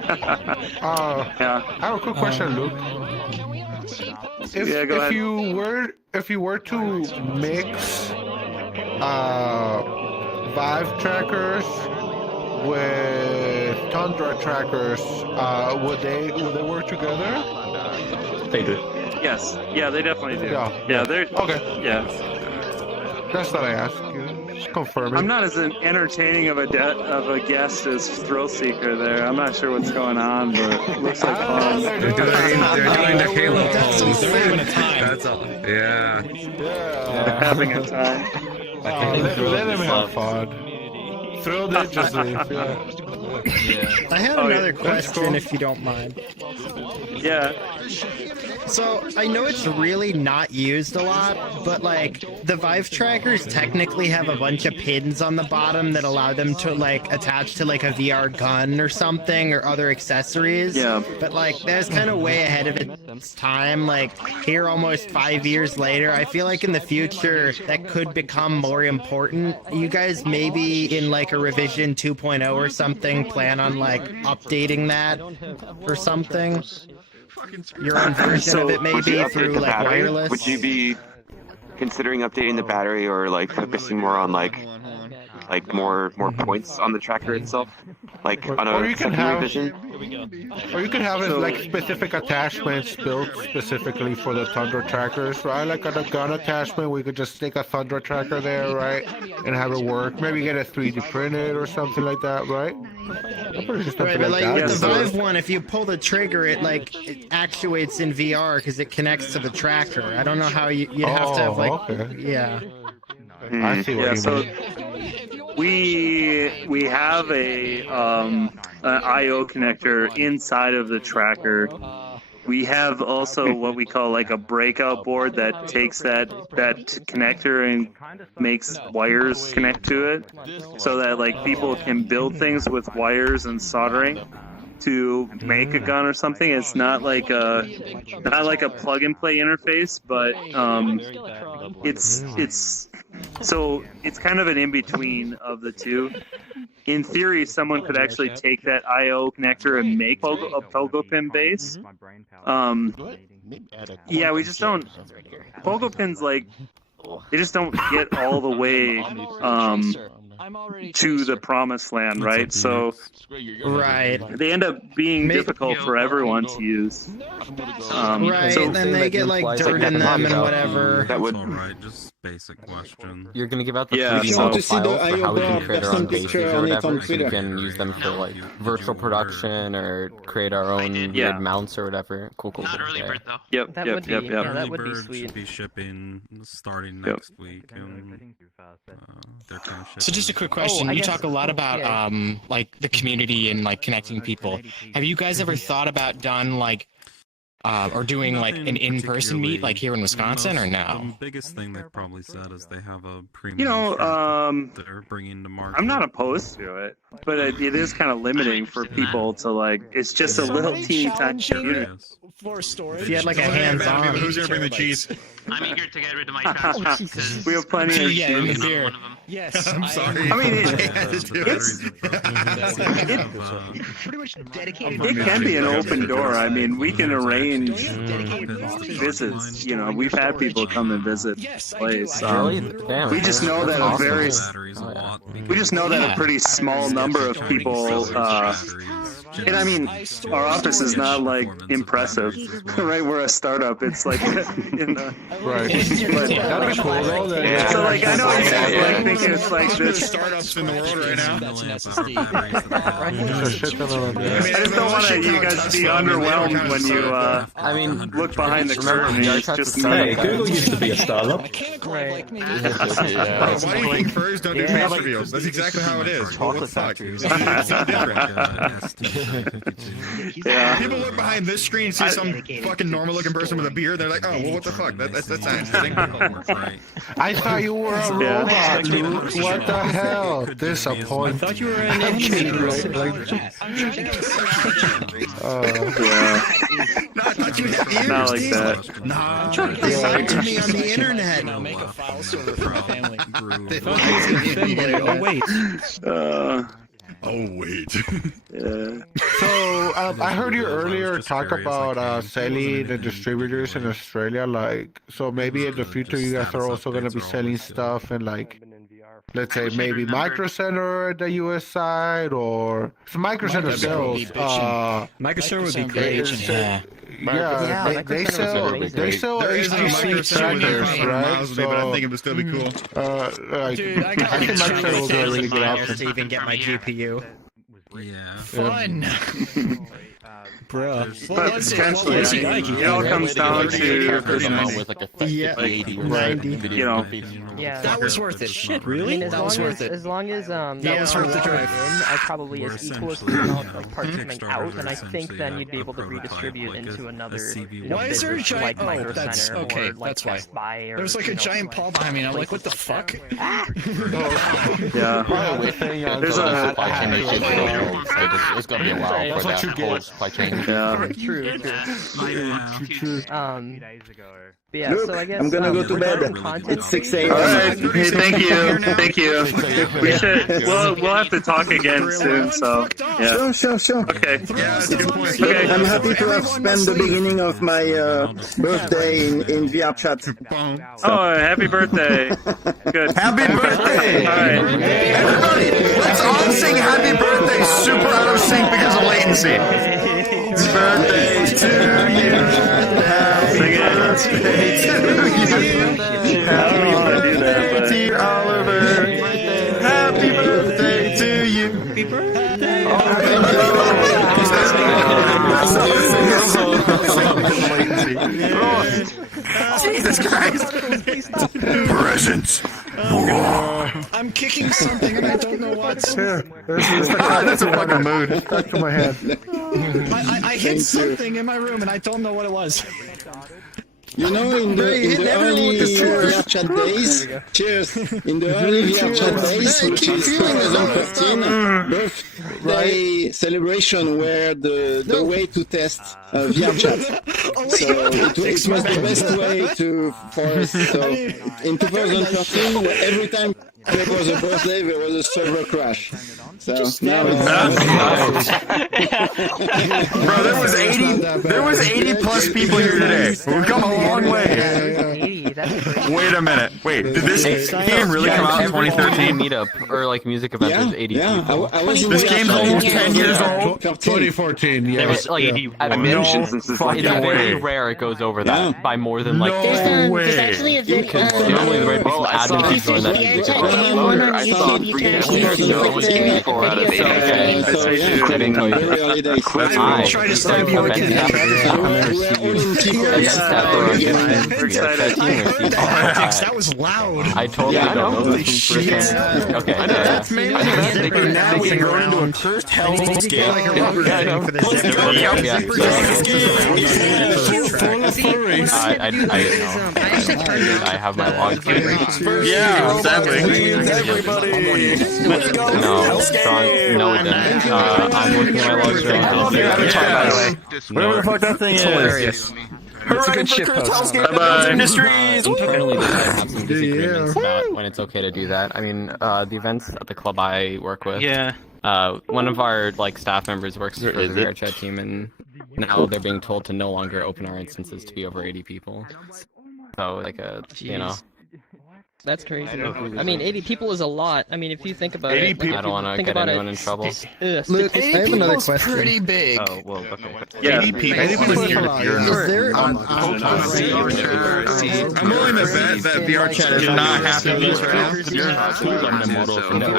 I have a quick question, Luke. If you were to mix Vive trackers with Tundra trackers, would they work together? They do. Yes. Yeah, they definitely do. Yeah. They're okay. Yeah. That's what I asked. Just confirming. I'm not as entertaining of a guest as Thrillseeker there. I'm not sure what's going on, but it looks like fun. They're doing the Halo pose. They're having a time. That's all. Yeah. They're having a time. Let them have fun. Thrill digitally. I have another question, if you don't mind. Yeah. So, I know it's really not used a lot, but like, the Vive trackers technically have a bunch of pins on the bottom that allow them to like attach to like a VR gun or something or other accessories. Yeah. But like, that's kind of way ahead of its time. Like, here almost 5 years later, I feel like in the future that could become more important. You guys maybe in like a revision 2.0 or something plan on like updating that or something? Your own version of it maybe through like wireless? Would you be considering updating the battery or like focusing more on like more points on the tracker itself? Like on a second revision? Or you could have it like specific attachments built specifically for the Tundra trackers, right? Like on a gun attachment, we could just stick a Tundra tracker there, right? And have it work. Maybe get it 3D printed or something like that, right? Right, but like with the Vive one, if you pull the trigger, it actuates in VR because it connects to the tracker. I don't know how you'd have to have like, yeah. I see what you We mean. have an I/O connector inside of the tracker, We have also what we call like a breakout board that takes that connector and makes wires connect to it, so that like people can build things with wires and soldering to make a gun or something. It's not like a plug and play interface, but it's kind of an in between of the two. In theory, someone could actually take that I/O connector and make a pogo pin base. Yeah, we just don't. Pogo pins, like, they just don't get all the way to the promised land, right? So they end up being difficult for everyone to use. Right, so, then they get like dirt in them and whatever. That would. Alright, just basic question. You're gonna give out the Yeah, 3D so- model to see the files for how we can IO create our own bases picture or on it whatever, on so you Twitter. can use them for like virtual production or create our own weird mounts or whatever. Cool. Yep. That would be Yep. that would be Bird sweet. should be shipping starting next week, and they're kind of shipping. So just a quick question. You talk a lot about like the community and like connecting people. Have you guys ever thought about doing like an in-person meet like here in Wisconsin or no? The biggest thing they've probably said is they have a premium they're bringing to market. I'm not opposed to it, but it is kind of limiting for people to like. It's just a little teeny tiny community. For storage. If you had like a hands-on. Who's gonna bring the cheese? I'm eager to get rid of my trash. We have plenty of cheese. beer. Yes. I'm sorry. I mean, pretty much dedicated. it can be an open door. I mean, we can arrange visits. You know, we've had people come and visit the place. We just know that we just know that a pretty small number of people. And I mean, our office is not like impressive, right? We're a startup. It's like, Right. That'd be cool though. So like, I know you guys like think it's like this. Startups in the world right now. I just don't want you guys to be underwhelmed when you look behind the curtain. It's just me. Google used to be a startup. Why do you think furs don't do face reveals? That's exactly how it is. What the fuck? It's so different. Yeah. People look behind this screen, see some fucking normal-looking person with a beard. They're like, "Oh, well, what the fuck? That's not interesting." I thought you were a robot, Luke. What the hell? Disappointing. I thought you were an engineer. No, I thought you had ears. Not like that. Nah, they lied to me on the internet. I'll make a file server for my family. Oh wait. Oh wait. Yeah. So I heard you earlier talk about selling the distributors in Australia. Like, so maybe in the future you guys are also gonna be selling stuff in like, let's say maybe Micro Center at the US side, or so Micro Center sells. Micro Center would be great. Yeah, they sell HTC trackers, right? So, but I think it would still be cool. Dude, I think Micro Center will do a really good option to even get my GPU. Yeah. Fun. Bro. But essentially, it all comes down to with like a 80 or 90. You know. Yeah. That was worth it. Shit, really? That was worth it. As long as that was worth the coming drive. in, I probably is equal as the amount of parts coming out, and I think then you'd be able to redistribute into another. Why is there a business giant? like Oh, Micro that's Center okay. or like That's why. Best Buy or, There's like a giant paw behind me, and I'm like, what the fuck? Yeah. There's it's gonna be a while for that whole supply chain. Yeah. True. But yeah, Look, so I guess I'm gonna go to bed. It's 6 a.m. All right. Hey, thank you. We should. We'll have to talk again soon. So yeah. Sure. Okay. Okay. I'm happy to have spent the beginning of my birthday in VR chat. Oh, happy birthday! Good. Happy birthday! All right. Everybody, let's all sing "Happy Birthday" super out of sync because of latency. Birthday to you. Happy birthday to you. I don't want to do that, but Dear Oliver, happy birthday to you. Happy birthday. Jesus Christ. Presents. I'm kicking something and I don't know what. Here, that's a fucking mood. Stuck to my head. I hit something in my room and I don't know what it was. You know, in the early VR chat days, cheers. In the early VR chat days, which is 2015, birthday celebration were the way to test VR chat. So it was the best way for us. So in 2013, every time there was a birthday, there was a server crash. So now Bro, there was 80 plus people here today. We've come a long way. Wait a minute. Wait, did this game really come out in 2013? Meetup or like music event is 80 people. This game's almost 10 years old. 2014, yeah. There was like 80. It's very rare it goes over that by more than like. There's actually a video. Normally the right people admin people in that music event. I saw 3 years ago it was 84 out of 80. Try to stab you again. That was loud. I totally don't know this from firsthand. Okay. That's me. Now we grow into a cursed hellscape. I have my logs. Yeah, sadly. No, strong. No, it didn't. I'm looking at my logs right now. Whatever the fuck that thing is. Hilarious. It's a good shit post. Bye-bye. Industries. Internally, they have some disagreements about when it's okay to do that. I mean, the events at the club I work with. Yeah. One of our like staff members works for the VR chat team, and now they're being told to no longer open our instances to be over 80 people. So like you know. That's crazy. I mean, 80 people is a lot. I mean, if you think about 80 it, people. I don't want to get anyone in trouble. Look, I have another question. Pretty big. Oh well, okay. Yeah. 80 people. Is there? I'm willing to bet that VR chat is not happening these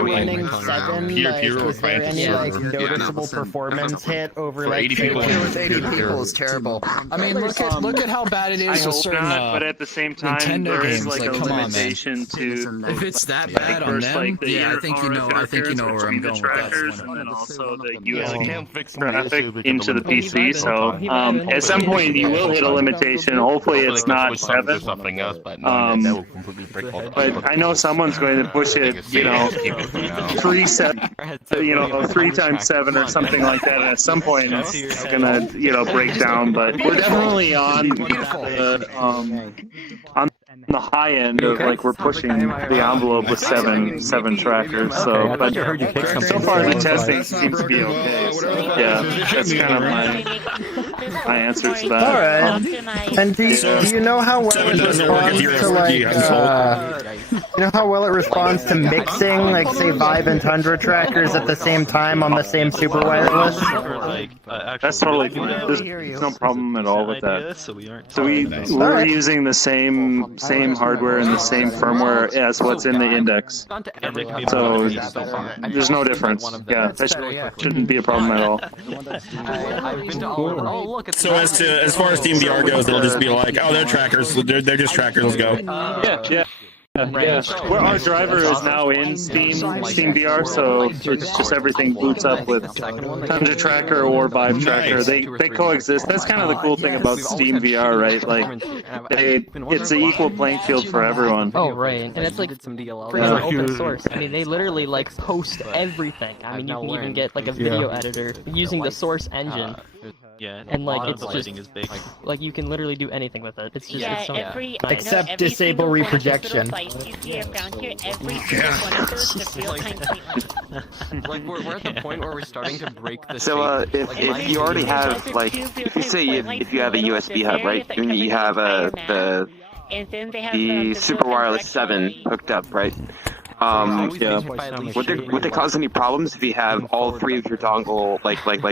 Winning 7, like, was there any like noticeable performance hit over like 80 people? With 80 people is terrible. I mean, look at how bad it is I with hope certain not, but at the same time, Nintendo there is games. like a Come on, man. limitation to. If it's that bad on them, like, yeah, I think you know where I'm going with trackers, that. and then also the USB traffic into the PC. So at some point you will hit a limitation. Hopefully it's not 7. But I know someone's going to push it. 3 times 7 or something like that. And at some point it's gonna break down. But we're definitely on the high end of like we're pushing the envelope with seven trackers. So, but so far the testing seems to be okay. So, yeah, that's kind of my answer to that. All right. And do you know how well it responds to like responds to mixing like say Vive and Tundra trackers at the same time on the same super wireless? That's totally fine. There's no problem at all with that. So we're using the same hardware and the same firmware as what's in the index. So there's no difference. Yeah, that shouldn't be a problem at all. So as far as Steam VR goes, they'll just be like, oh, they're trackers. They're just trackers. Let's go. Yeah. Well, our driver is now in Steam VR, so it's just everything boots up with Tundra Tracker or Vive Tracker. They coexist. That's kind of the cool thing about Steam VR, right? Like, it's an equal playing field for everyone. Oh, right. And it's like pretty open source. I mean, they literally like post everything. I mean, you can even get like a video editor using the source engine. Yeah, and like it's just like you can literally do anything with it. It's just except disable reprojection. Like we're at the point where we're starting to break the. So if you already have like if you say if you have a USB hub, right, and you have the Super Wireless 7 hooked up, right? Would they cause any problems if you have all 3 of your dongle, like 5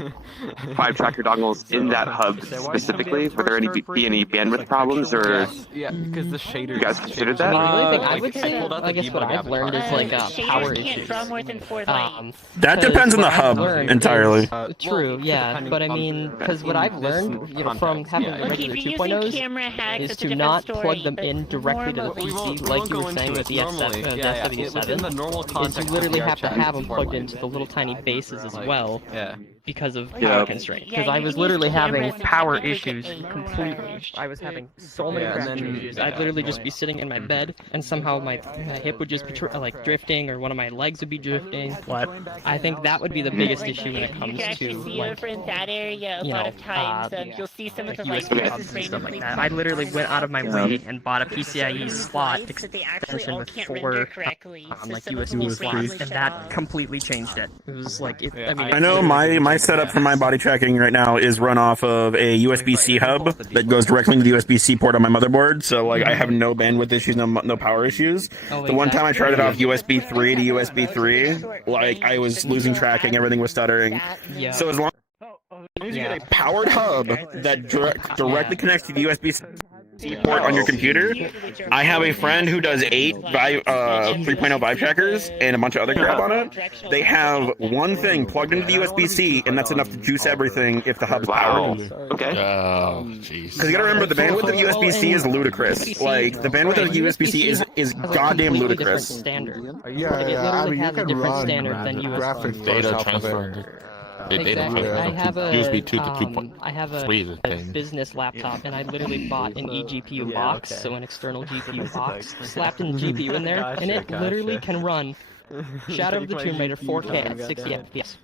tracker dongles in that hub specifically? Would there be any bandwidth problems, or yeah, because the shaders. You guys considered that? I would say, I guess what I've learned is like power issues. That depends on the hub entirely. True, yeah, but I mean, because what I've learned, from having the regular 2.0s is to not plug them in directly to the PC, like you were saying with the S7. 7 the normal is you context literally of have to VR have them chat, plugged into the little tiny bases as well. Yeah. Because of Yeah. power constraint. Because I was literally having power issues completely. I was having so many traction issues. I'd literally just be sitting in my bed, and somehow my hip would just be like drifting, or one of my legs would be drifting. What? I think that would be the biggest issue when it comes to like, in that area a you lot know, of times. You'll see some of the USB hubs and stuff like that. I literally went out of my way and bought a PCIe slot extension with 4 like USB slots, and that completely changed it. It was like, I know my setup for my body tracking right now is run off of a USB-C hub that goes directly into the USB-C port on my motherboard, so like I have no bandwidth issues, no power issues. The one time I tried it off USB 3 to USB 3, like I was losing tracking, everything was stuttering. So as long as you get a powered hub that directly connects to the USB-C port on your computer. I have a friend who does 8 3.0 Vive trackers and a bunch of other crap on it. They have one thing plugged into the USB-C, and that's enough to juice everything if the hub's powered. Okay. Oh, jeez. Because you gotta remember, the bandwidth of USB-C is ludicrous. Like, the bandwidth of USB-C is goddamn ludicrous. Standard. Yeah, It I literally mean, you has a can different run standard than USB. graphics Data off of transfer. it. Exactly. I have a USB 2 to 2.3 I have a business laptop, and I literally bought an eGPU box, so an external GPU box, slapped an GPU in there, and it literally can run Shadow of the Tomb Raider 4K at 60 FPS.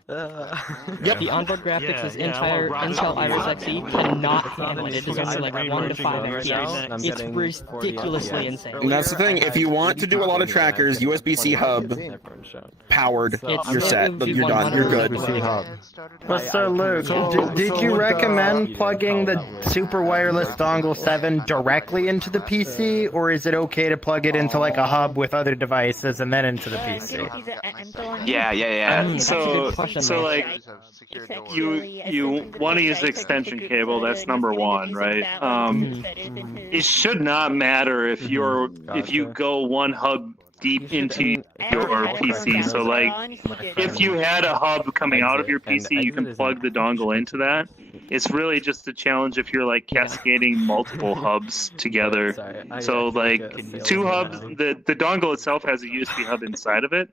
Yep. The onboard graphics is Intel Iris Xe cannot handle it. It is only like 1 to 5 FPS. It's ridiculously insane. And that's the thing, if you want to do a lot of trackers, USB-C hub powered, you're set. You're done. You're good. Well, so Luke, did you recommend plugging the Super Wireless Dongle 7 directly into the PC, or is it okay to plug it into like a hub with other devices and then into the PC? Yeah. So like, you want to use the extension cable. That's number one, right? It should not matter if you go one hub deep into your PC. So like, if you had a hub coming out of your PC, you can plug the dongle into that. It's really just a challenge if you're like cascading multiple hubs together. So like 2 hubs, the dongle itself has a USB hub inside of it.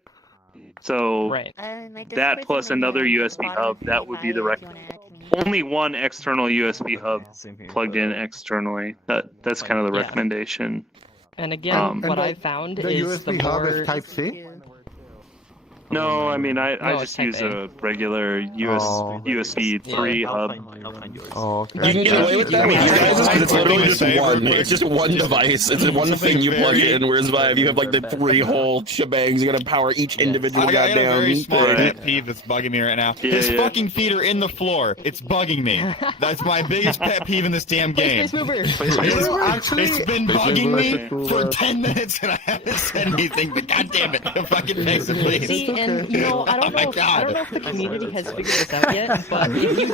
So that plus another USB hub, that would be the only one external USB hub plugged in externally. That's kind of the recommendation. And again, what I found is the USB hub more... is Type-C? No, I mean, I just use a regular USB 3 hub. You can get away with that with you guys because it's literally just one. It's just one device. It's one thing you plug in, whereas Vive, you have like the 3 whole shebangs. You gotta power each individual I got a very small thing. pet peeve that's bugging me right now. His fucking feet are in the floor. It's bugging me. That's my biggest pet peeve in this damn game. It's been bugging me for 10 minutes and I haven't said anything, but goddammit, fucking fix it, please. See, and you know, I don't know if the community has figured this out yet, but if you do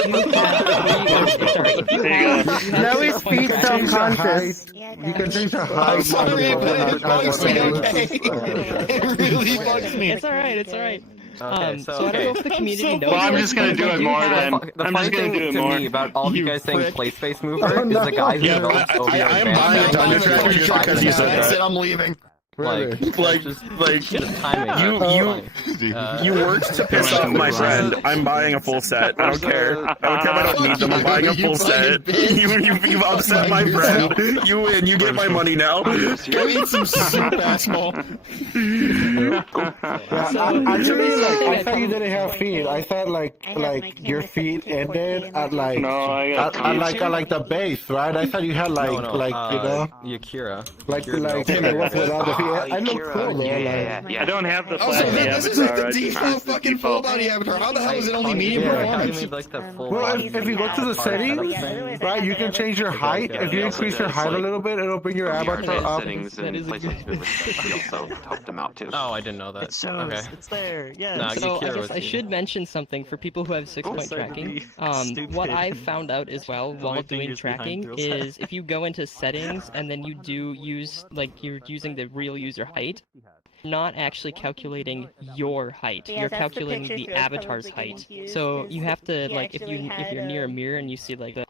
have now he's feet self-conscious. You can change the height. I'm sorry, but it bugs me, okay? It really bugs me. It's alright. So I don't know if the community knows. Well, I'm just gonna do it more then. I'm just gonna do it more. About all of you guys saying play space mover is the guy who develops OBR. I'm buying a Tundra tracker because you said that. I'm leaving. Like you worked to piss off my friend. I'm buying a full set. I don't care. I don't care if I don't need them. I'm buying a full set. You've upset my friend. You win. You get my money now. Go eat some soup, asshole. Actually, like, I thought you didn't have feet. I thought like your feet ended at like at the base, right? I thought you had like Yakira. Like without the feet. I look cool though. I don't have the Also, this is like the default fucking full body avatar. How the hell is it only medium performance? Well, if you go to the settings, right, you can change your height. If you increase your height a little bit, it'll bring your avatar up. Settings and PlayStation also helped them out too. Oh, I didn't know that. It shows. Okay. It's there. Yeah. No, So I guess I should mention something for people who have 6-point tracking. What I found out as well while doing tracking is if you go into settings and then you do use, like, you're using the real user height, not actually calculating your height. You're calculating the avatar's height. So you have to like if you're near a mirror and you see like the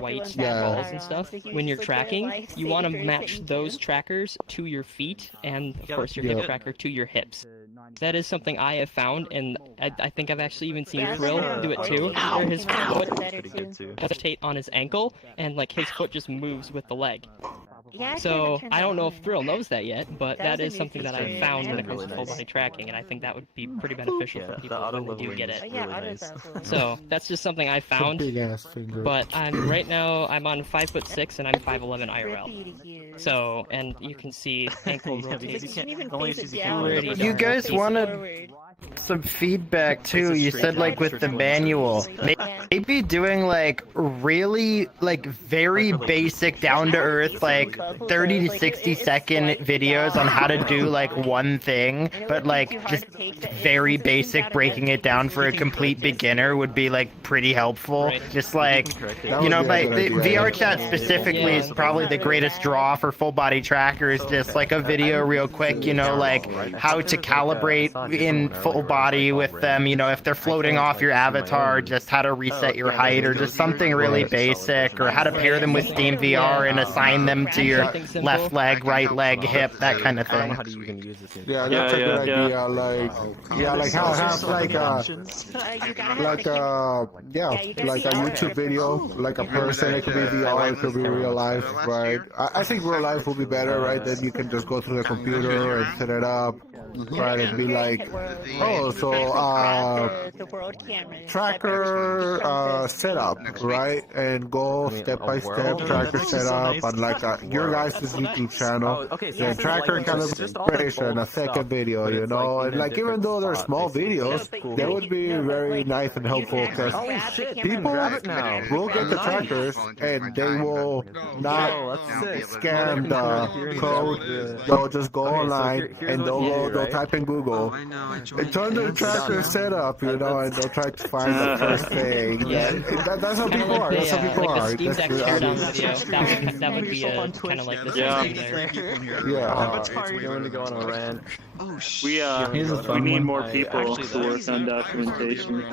white balls and stuff, when you're tracking, you want to match those trackers to your feet and of course your hip tracker to your hips. That is something I have found, and I think I've actually even seen Thrill do it too, where his foot hesitate on his ankle, and like his foot just moves with the leg. So I don't know if Thrill knows that yet, but that is something that I found when it comes to full body tracking, and I think that would be pretty beneficial for people when they do get it. So that's just something I found. But right now I'm on 5'6" and I'm 5'11" IRL. So and you can see ankle rotation. You guys wanted some feedback too. You said like with the manual, maybe doing like really like very basic down to earth like 30 to 60 second videos on how to do like one thing, but like just very basic, breaking it down for a complete beginner would be like pretty helpful. Just like, you know, but VR chat specifically is probably the greatest draw for full body trackers. Just like a video real quick, you know, like how to calibrate in full body with them, you know, if they're floating off your avatar, just how to reset your height, or just something really basic, or how to pair them with Steam VR and assign them to your left leg, right leg, hip, that kind of thing. Yeah, that's a good idea. Like how have like a YouTube video, like a person. It could be VR, it could be real life, right? I think real life will be better, right? Then you can just go through the computer and set it up, right? And be like, oh, so tracker setup, right? And go step by step tracker setup on like your guys' YouTube channel. Then tracker calibration, a second video, you know. And like even though they're small videos, they would be very nice and helpful because people will get the trackers and they will not scam the code. They'll just go online and they'll type in Google and turn the tracker setup, you know, and they'll try to find the first thing. That's how people are. That's how people are. Like the Steam Deck teardown video, that would be kind of like the same thing there. Yeah. It's going to go on a rant. We need more people to work on documentation.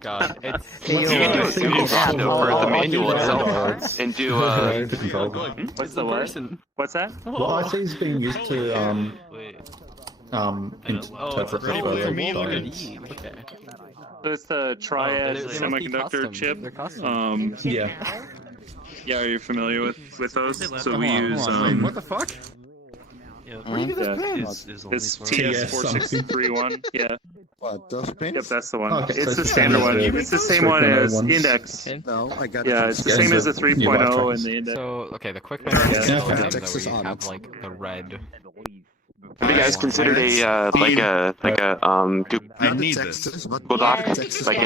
God, it's You can do a Google Doc for the manual itself and do What's the what? What's that? Well, I think it's being used to interpret the photo lines. So it's the Triad semiconductor chip. Yeah, are you familiar with those? So we use what the fuck? It's TS4631. Yeah. What, those pins? Yep, that's the one. Okay, it's so the standard one. It's the same one as Index. No, I got Yeah, it's the same as the 3.0 and the Index. So, okay, the quick memory is we have like the red. Have you guys considered a Google Doc, like an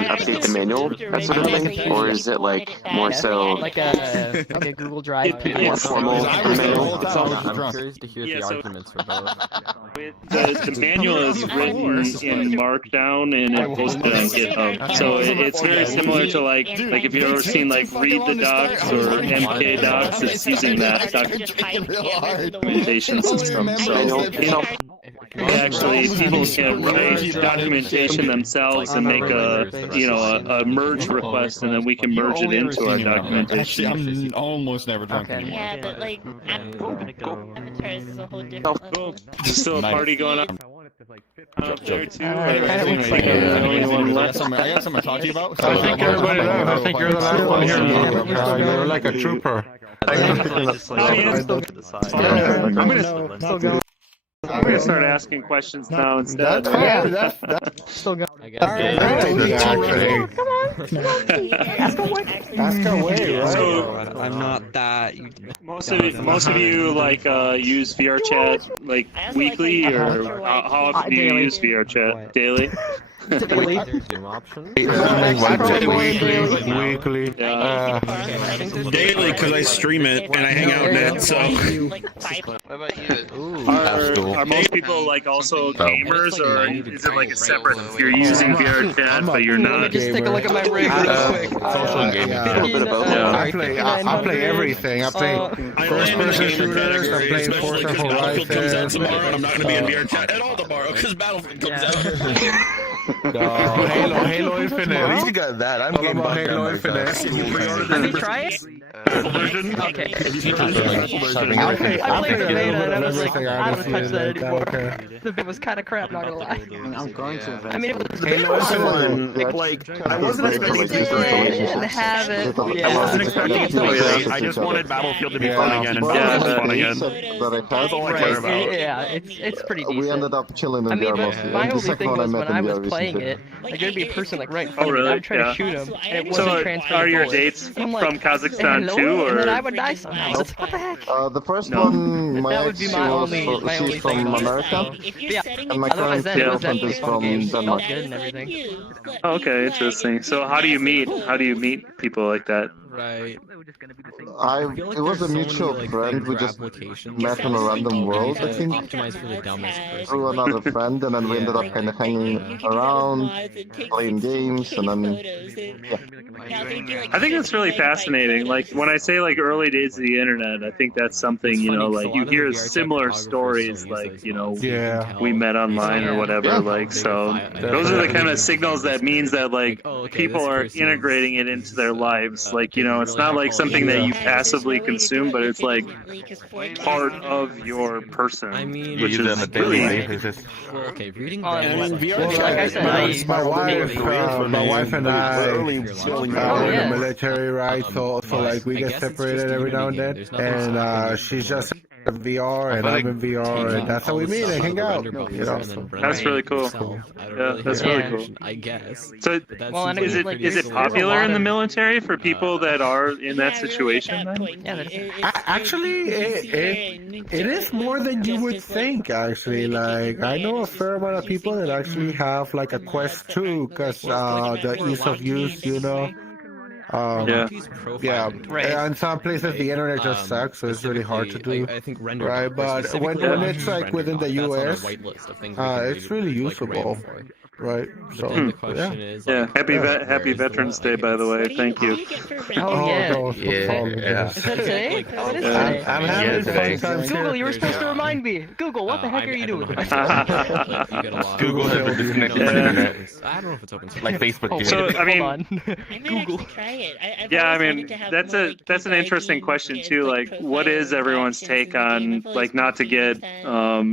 update the manual, that sort of thing, or is it like more so like a Google Drive? More formal manual? I'm curious to hear the arguments for both. The manual is written in Markdown and it's posted on GitHub, so it's very similar to like if you've ever seen like Read the Docs or MK Docs, it's using that documentation system. So actually, people can write documentation themselves and make a merge request, and then we can merge it into our documentation. Actually, I'm almost never drunk anymore. Yeah, but like, avatars is a whole different. There's still a party going on up there too. I got something to talk to you about. I think everybody left. I think you're the last one here. You're like a trooper. I'm gonna start asking questions now instead. That's still going. Ask away, right? So, I'm not that. Most of you like use VR chat like weekly, or how often do you use VR chat? Daily? Weekly, daily because I stream it and I hang out in it. So. What about you? Are most people like also gamers, or is it like a separate? You're using VR chat, but you're not. Let me just take a look at my rig real quick. Social gaming. I play everything. I play first-person shooters. I play Forza Battlefield comes out Horizon. tomorrow, and I'm not going to be in VR chat at all tomorrow because Battlefield comes out. Halo Infinite. At least you got that. I'm getting about Halo Infinite. Let me try it. Okay. I played the beta and I was like, I don't touch that anymore. The beta was kind of crap, not gonna lie. I'm going to. I mean, it was Like, I wasn't expecting it to be didn't have it. I wasn't expecting it to be great. I just wanted Battlefield to be fun again, and Battlefield was fun again. That's all I care about. Yeah, it's pretty decent. We ended up chilling in I mean, VR but mostly. my The only second thing one was I when met in I was VR playing recently. it, like there'd be a person like right in front of me, really? and I would try to shoot him, and it wasn't transferring are your bullets. dates And I'm like, from Kazakhstan hello? too, And then I or? would die somehow. It's like, what the heck? The first one, my That would ex, be she my was only she's from thing. America, Yeah. and my Otherwise, current then it was girlfriend definitely is a fun from game. Felt Denmark. good and everything. Oh, okay, interesting. So how do you meet? How do you meet people like that? Right. It was a mutual friend. We just met on a random world, I think, through another friend, and then we ended up kind of hanging around, playing games, and then I think that's really fascinating. Like when I say like early days of the internet, I think that's something, you know, like you hear similar stories, like, you know, we met online or whatever. Like, so those are the kind of signals that means that like people are integrating it into their lives. Like, you know, it's not like something that you passively consume, but it's like part of your person, which is really reading like I said, my wife and I are in the military, right? So like we get separated every now and then, and she's just in VR and I'm in VR, and that's how we meet and hang out. You know, so. That's really cool. Yeah, that's really cool. I guess. So, is it popular in the military for people that are in that situation? Actually, it is more than you would think. Actually, like I know a fair amount of people that actually have like a Quest 2 because the ease of use, you know. And some places the internet just sucks, so it's really hard to do. Right, but when it's like within the US, it's really usable. Right. So Happy Veterans Day, by the way. Thank you. Oh yeah. Yeah. Is that today? Oh, it is today. I'm having fun times here. Google, you were supposed to remind me. Google, what the heck are you doing? Google has been disconnected from the internet. I don't know if it's open. Like Facebook did. So I mean, Google. Yeah, I mean that's an interesting question too. Like, what is everyone's take on, like, not to get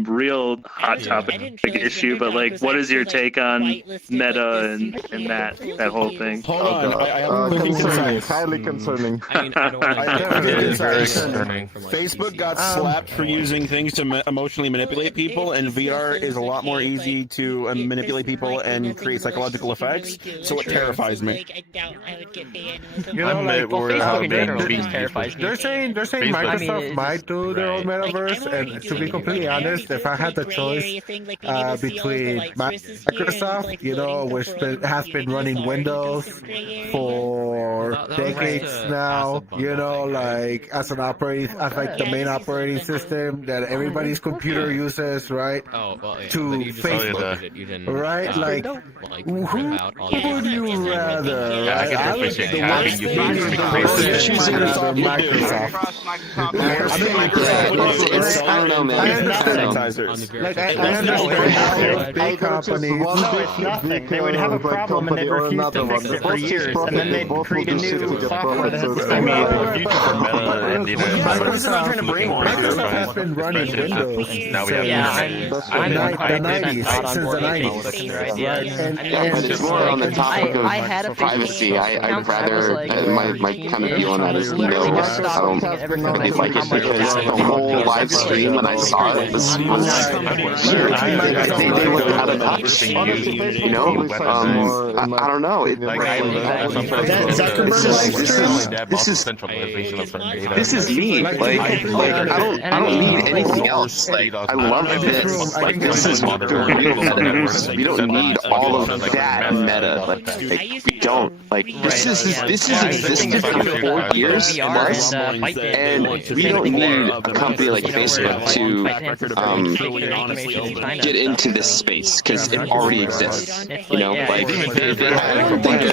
real hot topic issue, but like, what is your take on Meta and that whole thing? Hold on, I have concerning, highly concerning. It is very concerning. Facebook got slapped for using things to emotionally manipulate people, and VR is a lot more easy to manipulate people and create psychological effects. So it terrifies me. You know, like Facebook in general just terrifies me. They're saying Microsoft might do their own metaverse, and to be completely honest, if I had the choice between Microsoft, you know, which has been running Windows for decades now, you know, like as like the main operating system that everybody's computer uses, right? To Facebook, right? Like, who would you rather? Right? I would the worst thing in the world is choosing Microsoft. I don't know, man. Like, I understand how big companies. Nothing. They would have a problem and they'd refuse to fix it for years, and then they'd create a new software that has the same problem. Microsoft has been running Windows since the 90s, But it's more on the topic of privacy. I'd rather, my kind of view on that is no. I don't really like it because the whole live stream when I saw it was weird. They were out of touch. You know, I don't know. This is me. Like I don't need anything else. Like I love this. Like this is the real metaverse. We don't need all of that meta. Like we don't. Like this has existed for 4 years plus, and we don't need a company like Facebook to get into this space because it already exists. You know, like they have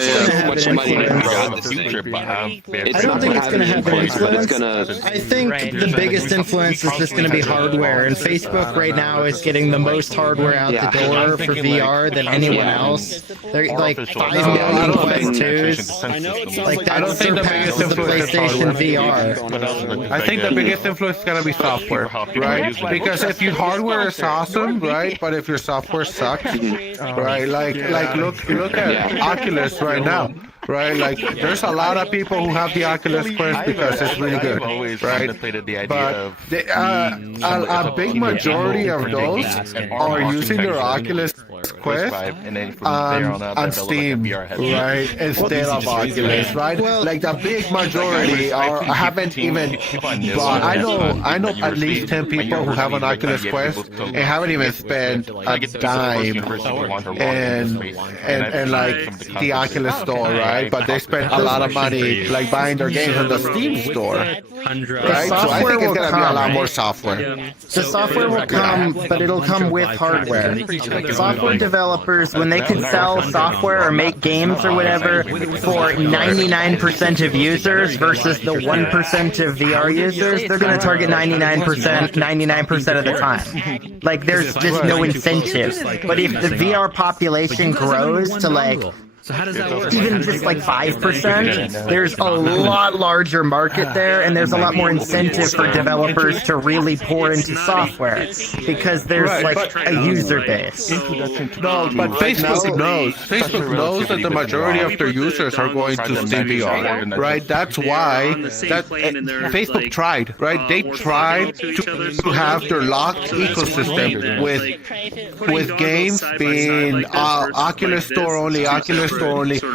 so much money to grow in the future, but it's not going to have any influence. But it's gonna. I think the biggest influence is just going to be hardware, and Facebook right now is getting the most hardware out the door for VR than anyone else. They're like 5 million Quest 2s. Like that surpasses the PlayStation VR. I think the biggest influence is gonna be software, right? Because if your hardware is awesome, right, but if your software sucks, right? Like look at Oculus right now. Right, like there's a lot of people who have the Oculus Quest because it's really good, right? But a big majority of those are using their Oculus Quest on Steam, right, instead of Oculus, right? Like the big majority haven't even bought. I know at least 10 people who have an Oculus Quest and haven't even spent a dime and like the Oculus Store, right? But they spend a lot of money like buying their games on the Steam store, right? So I think it's gonna be a lot more software. The software will come, but it'll come with hardware. Software developers, when they can sell software or make games or whatever for 99% of users versus the 1% of VR users, they're gonna target 99% of the time. Like there's just no incentive. But if the VR population grows to like even just like 5%, there's a lot larger market there, and there's a lot more incentive for developers to really pour into software because there's like a user base. No, but Facebook knows that the majority of their users are going to Steam VR, right? That's why Facebook tried, right? They tried to have their locked ecosystem with games being Oculus Store only,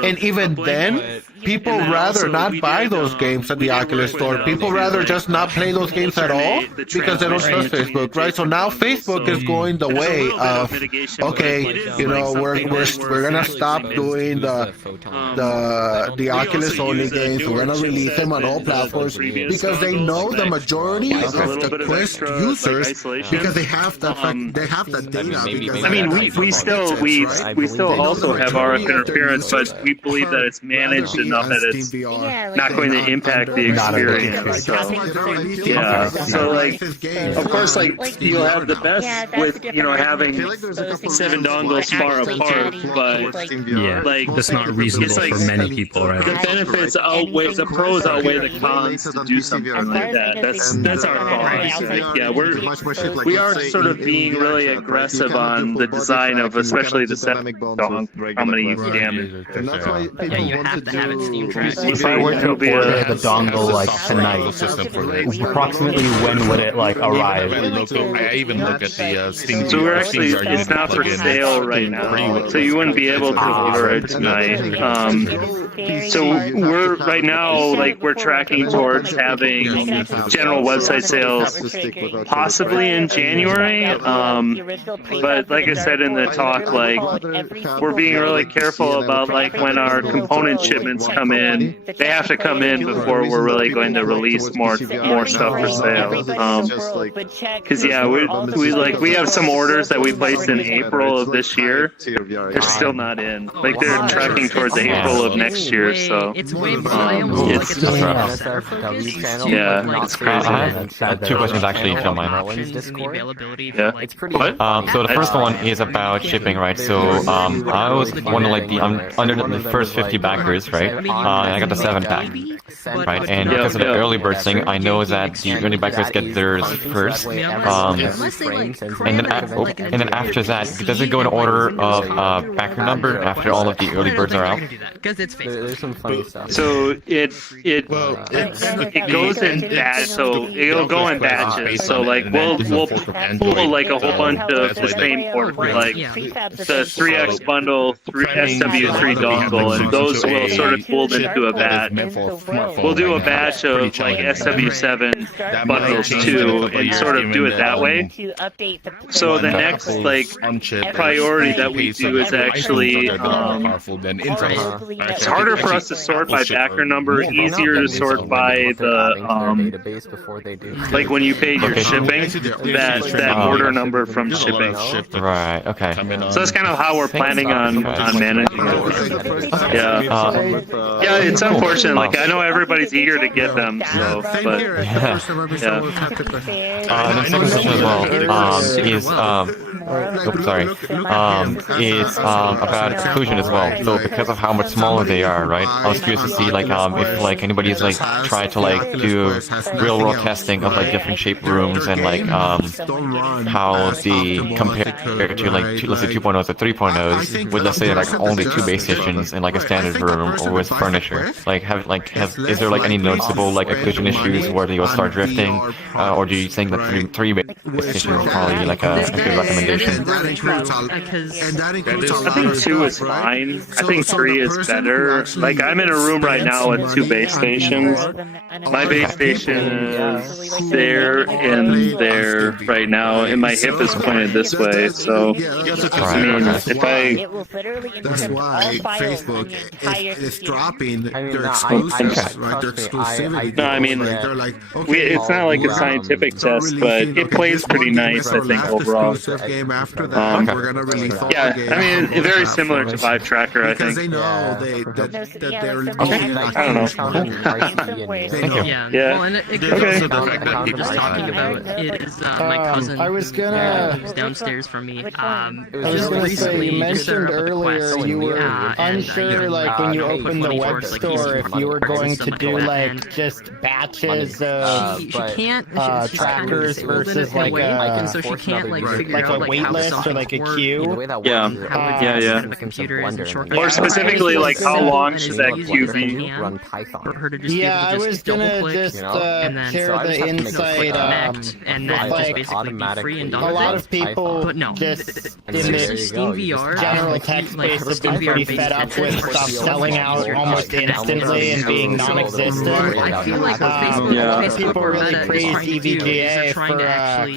and even then, people rather not buy those games at the Oculus Store. People rather just not play those games at all because they don't trust Facebook, right? So now Facebook is going the way of, okay, you know, we're gonna stop doing the Oculus only games. We're gonna release them on all platforms because they know the majority of the Quest users, because they have the data. Because I mean, we still also have RF interference, but we believe that it's managed enough that it's not going to impact the experience. So, yeah. So, like, of course, like you'll have the best with having 7 dongles far apart, but like that's not reasonable for many people, right? The benefits outweigh the pros outweigh the cons to do something like that. That's our cause. Yeah, we are sort of being really aggressive on the design of, especially the 7 dongle, how many damage. You have to have it Steam tracked. If I were to order the dongle like tonight, approximately when would it like arrive? I even look at the Steam. So we're actually, it's not for sale right now, so you wouldn't be able to order it tonight. So we're right now, like we're tracking towards having general website sales possibly in January. But like I said in the talk, like we're being really careful about like when our component shipments come in, they have to come in before we're really going to release more stuff for sale. Because we have some orders that we placed in April of this year. They're still not in. Like they're tracking towards April of next year. So it's crazy. I have 2 questions actually, if you don't mind. Yeah. It's pretty. So the first one is about shipping, right? So I was one of like I'm under the first 50 backers, right? I got the 7-pack, right? And because of the early bird thing, I know that the early backers get theirs first. And then after that, does it go in order of backer number after all of the early birds are out? There's some funny stuff. So it goes in batches. So it'll go in batches. So like we'll pull like a whole bunch of the same order, like the 3X bundle, SW3 dongle, and those will sort of fold into a batch. We'll do a batch of like SW7 bundles too, and sort of do it that way. So the next like priority that we do is actually it's harder for us to sort by backer number, easier to sort by the like when you paid your shipping, that order number from shipping. Right. Okay. So that's kind of how we're planning on managing it. Yeah, it's unfortunate. Like I know everybody's eager to get them, so but yeah. The second question as well is it's about exclusion as well. So because of how much smaller they are, right? I was curious to see like if like anybody's like tried to like do real world testing of like different shaped rooms and like how the compared to like let's say 2.0s or 3.0s with let's say like only 2 base stations in like a standard room or with furniture. Like is there like any noticeable like occlusion issues where they will start drifting, or do you think that 3 base stations is probably like a good recommendation? I think 2 is fine. I think 3 is better. Like I'm in a room right now with 2 base stations. My base station is there and there right now, and my hip is pointed this way. So I mean, if I that's why Facebook is dropping their exclusives, right? Their exclusivity. No, I mean, they're like, it's not like a scientific test, but it plays pretty nice, I think, overall. Game after that, we're gonna release all I mean, very similar to Vive Tracker, I think. Because they know that they're I don't know. Thank you. Yeah. Well, and it goes also the fact that you're just talking about it is my cousin who's downstairs from me. Just recently, you mentioned earlier you were unsure, like when you opened the web store, if you were going to do like just batches of trackers versus like a wait list or like a queue. Yeah. Or specifically, like how long should that queue be? Yeah, I was gonna just share the insight. A lot of people just in the general tech space have been pretty fed up with stuff selling out almost instantly and being non-existent. People really praise EVGA for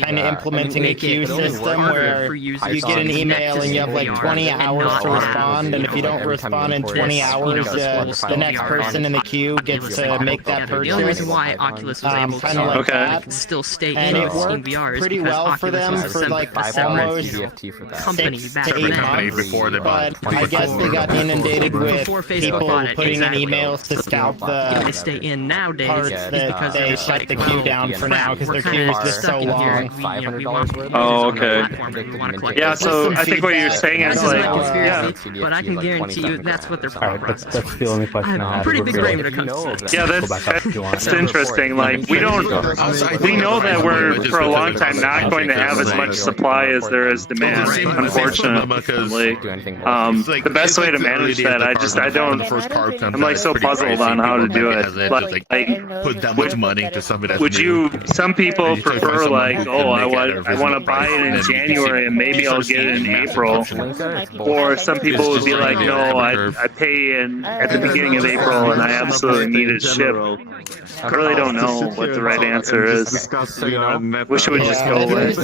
kind of implementing a queue system where you get an email and you have like 20 hours to respond, and if you don't respond in 20 hours, the next person in the queue gets to make that purchase. The only reason why Oculus was able to like that. Still stay and in it worked VR pretty well for them for like almost 6 to 8 months, but I guess they got inundated with people putting in emails to scout the they stay in nowadays parts that they shut the queue down for now because their queue is just so long. Oh, okay. Yeah, so I think what you're saying is like, but I can guarantee you that's what they're processing. That's the only question I have. Pretty big brain when it comes to this. Yeah, that's interesting. Like we know that we're for a long time not going to have as much supply as there is demand. Unfortunately, the best way to manage that, I'm like so puzzled on how to do it. Like put that much money to somebody. Would you? Some people prefer like, oh, I want to buy it in January and maybe I'll get it in April. Or some people would be like, no, I pay at the beginning of April and I absolutely need it shipped. I really don't know what the right answer is. Wish it would just go away.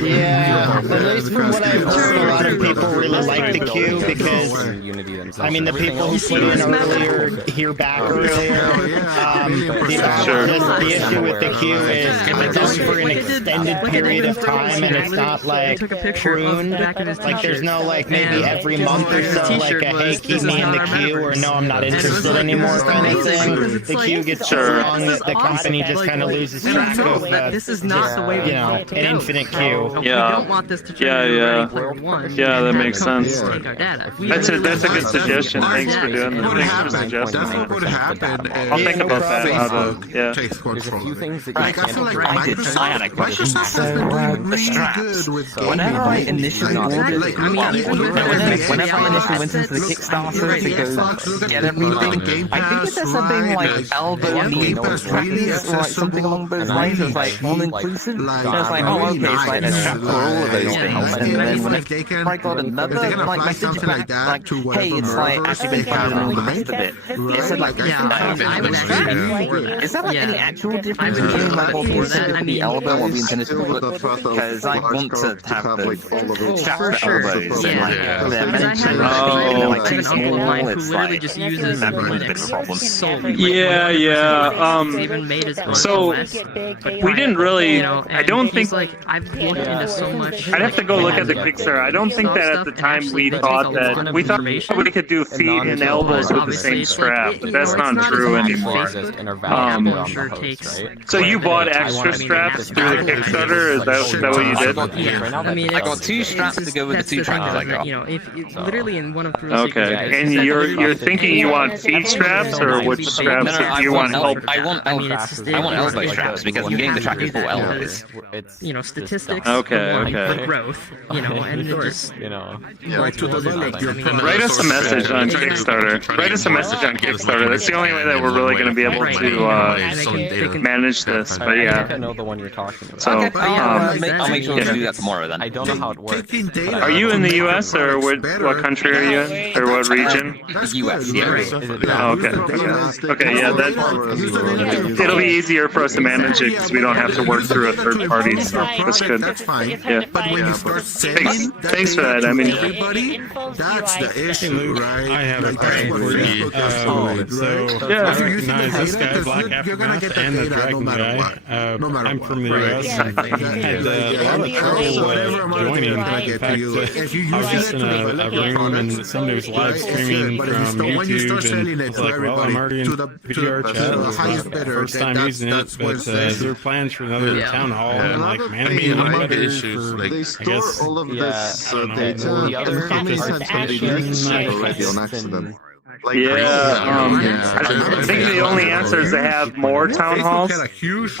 Yeah, at least from what I've heard, a lot of people really like the queue because, I mean, the people who put in earlier hear back earlier. The issue with the queue is it's for an extended period of time and it's not like like pruned. Like there's no like maybe every month or so like a hey keep me in the queue or no I'm not interested anymore kind of thing. The queue gets so long that the company just kind of loses track of this is not the way we an infinite queue. Yeah. We don't want this to turn Yeah, into World War I. Yeah, that makes sense. Take our data. That's a good suggestion. Thanks for doing that. Thanks for suggesting That's what would happen. I'll think about that. Takes control. Like, I feel like Microsoft has been doing really good with gaming. Whenever I initially went into the Kickstarter to go get everything, I think it says something like elbow knee or something along those lines. It was like all inclusive. So I was like, oh okay, it's like a strap for all of those things. And then whenever I got another like message back, like, hey, it's like actually been funded and all the rest of it. It said like, is that like any actual difference between like what we intended for the elbow and what we intended to put? Because I want to have the straps for elbows and like the mention like too small. It's like just uses so we didn't really. I don't think. I've looked into so much. I'd have to go look at the Kickstarter. I don't think that at the time we thought we could do feet and elbows with the same strap, but that's not true anymore. So you bought extra straps through the Kickstarter? Is that what you did? I got 2 straps to go with the 2 trackers I got. Literally in one of the Okay, and you're thinking you want feet straps or which straps do you want? I want elbow straps because I'm getting the trackers for elbows. Statistics. Okay. For growth. And just write us a message on Kickstarter. That's the only way that we're really going to be able to manage this. But yeah. I know the one you're talking about. So I'll make sure to do that tomorrow then. I don't know how it works. Are you in the U.S. or what country are you in or what region? U.S. Yeah. Oh, okay. Yeah. It'll be easier for us to manage it because we don't have to work through a third party. So that's good. That's fine. Yeah. But when you start saying thanks for that. I mean, everybody, that's the issue, right? I have a question for you. I recognize this guy, Black Aftermath, and the Dragon guy. I'm from the US, and had a lot of trouble joining. In fact, I was just in a room, and somebody was live streaming from YouTube, and it's like, well, I'm already in VR chat. First time using it, but is there plans for another town hall and like managing better for, they store all of this data. The other companies had somebody already on accident. I think the only answer is to have more town halls.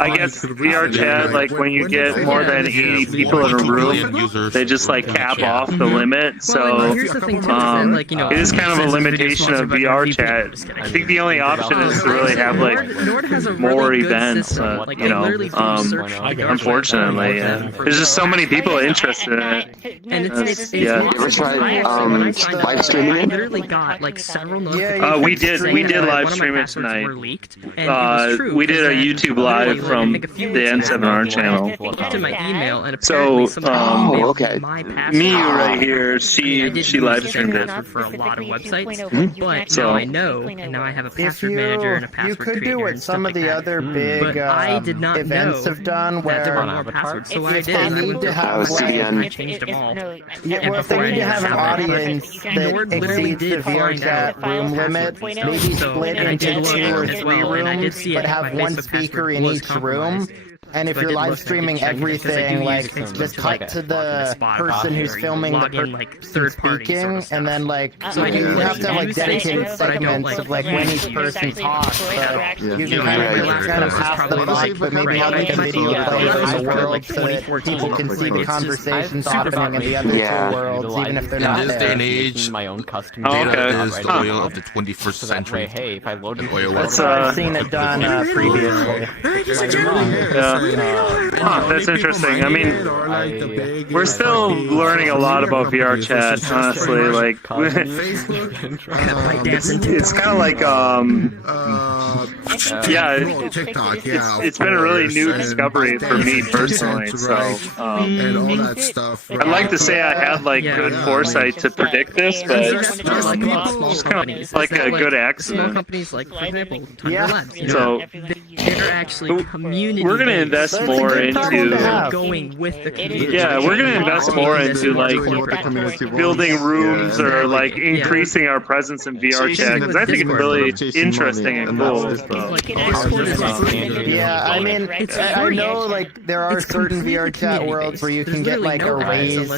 I guess VR chat, like when you get more than 80 people in a room, they just like cap off the limit. So it is kind of a limitation of VR chat. I think the only option is to really have like more events. Unfortunately, there's just so many people interested in it. And it's ever tried live streaming it? Literally got like several we did live stream it tonight. We did a YouTube live from the N7R channel. So Miyu right here, she live streamed it for a lot of websites. But now I know, and now I have a password manager and a password creator. You could do what some of the other big events have done, where if they need to have I changed them all. If they need to have an audience that exceeds the VR chat room limit, maybe split into 2 or 3 rooms, but have one speaker in each room. And if you're live streaming everything, like, just cut to the person who's filming the person speaking, and then, like, you have to have, like, dedicated segments of, like, when each person talks, but you can kind of pass the mic, but maybe have, like, a video play over the world so that people can see the conversations happening in the other 2 worlds, even if they're not there. In this day and age, my own custom data is the oil of the 21st century. Hey, if I load it, I've seen it done previously. That's interesting. I mean, we're still learning a lot about VR chat, honestly. Like, it's kind of like, it's been a really new discovery for me personally. So, and all that stuff. I'd like to say I had like good foresight to predict this, but it's kind of like a good accident. Small companies, like for example, Tundra Labs. So they're actually community. We're gonna invest more into going with the community. Yeah, we're gonna invest more into like building rooms or like increasing our presence in VR chat because I think it's really interesting and cool. Yeah, I mean, I know like there are certain VR chat worlds where you can get like a raised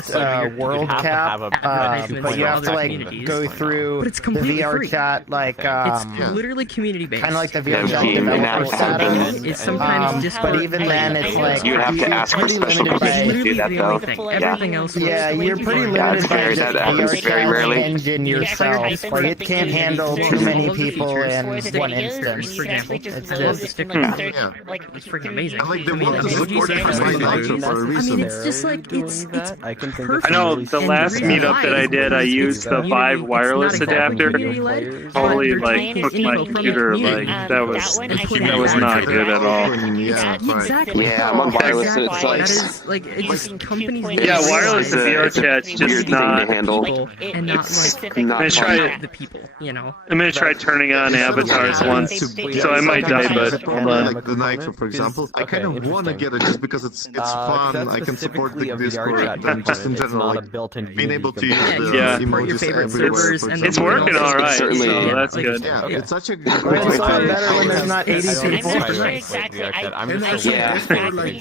world cap, but you have to like go through the VR chat like it's literally community based. kind of like the VR chat developer status. It's sometimes Discord. But even then, it's like You would have to ask for special permission to do that, though. Everything else. Yeah, you're pretty limited by that the happens VR very chat rarely. engine yourself. Like it can't handle too many people in one instance. For example, It's I love the just sticker. Yeah. Like it's freaking amazing. I like the want to support it for my nature for a reason. I mean, it's just like it's perfect. I know the last meetup that I did, I used the Vive wireless adapter. Totally like hooked my computer. Like that was not good at all. Exactly. Yeah, I'm on wireless and it That sucks. is like it's just companies. Yeah, wireless and VR chat's weird just thing not. to handle. And not like Not I'm gonna try fun. it. the people, you know. I'm gonna try turning on avatars once, so I might die. But hold on. Like the Nitro, for example, I kind of want to get it just because it's fun. I can support the Discord and just in general, like being able to use the Yeah. emojis everywhere. For It's example. working all right. Certainly. So that's good. Yeah, it's such a But it's far better when there's not 80 people. And also, Yeah.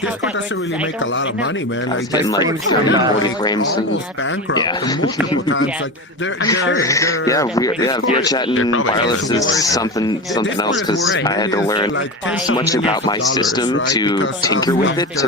Discord doesn't really make a lot of money, man. Like, It's been like Discord 40 frames and almost bankrupt yeah. multiple times. Like, they're VR chat and wireless is something else because I had to learn much about my system to tinker with it to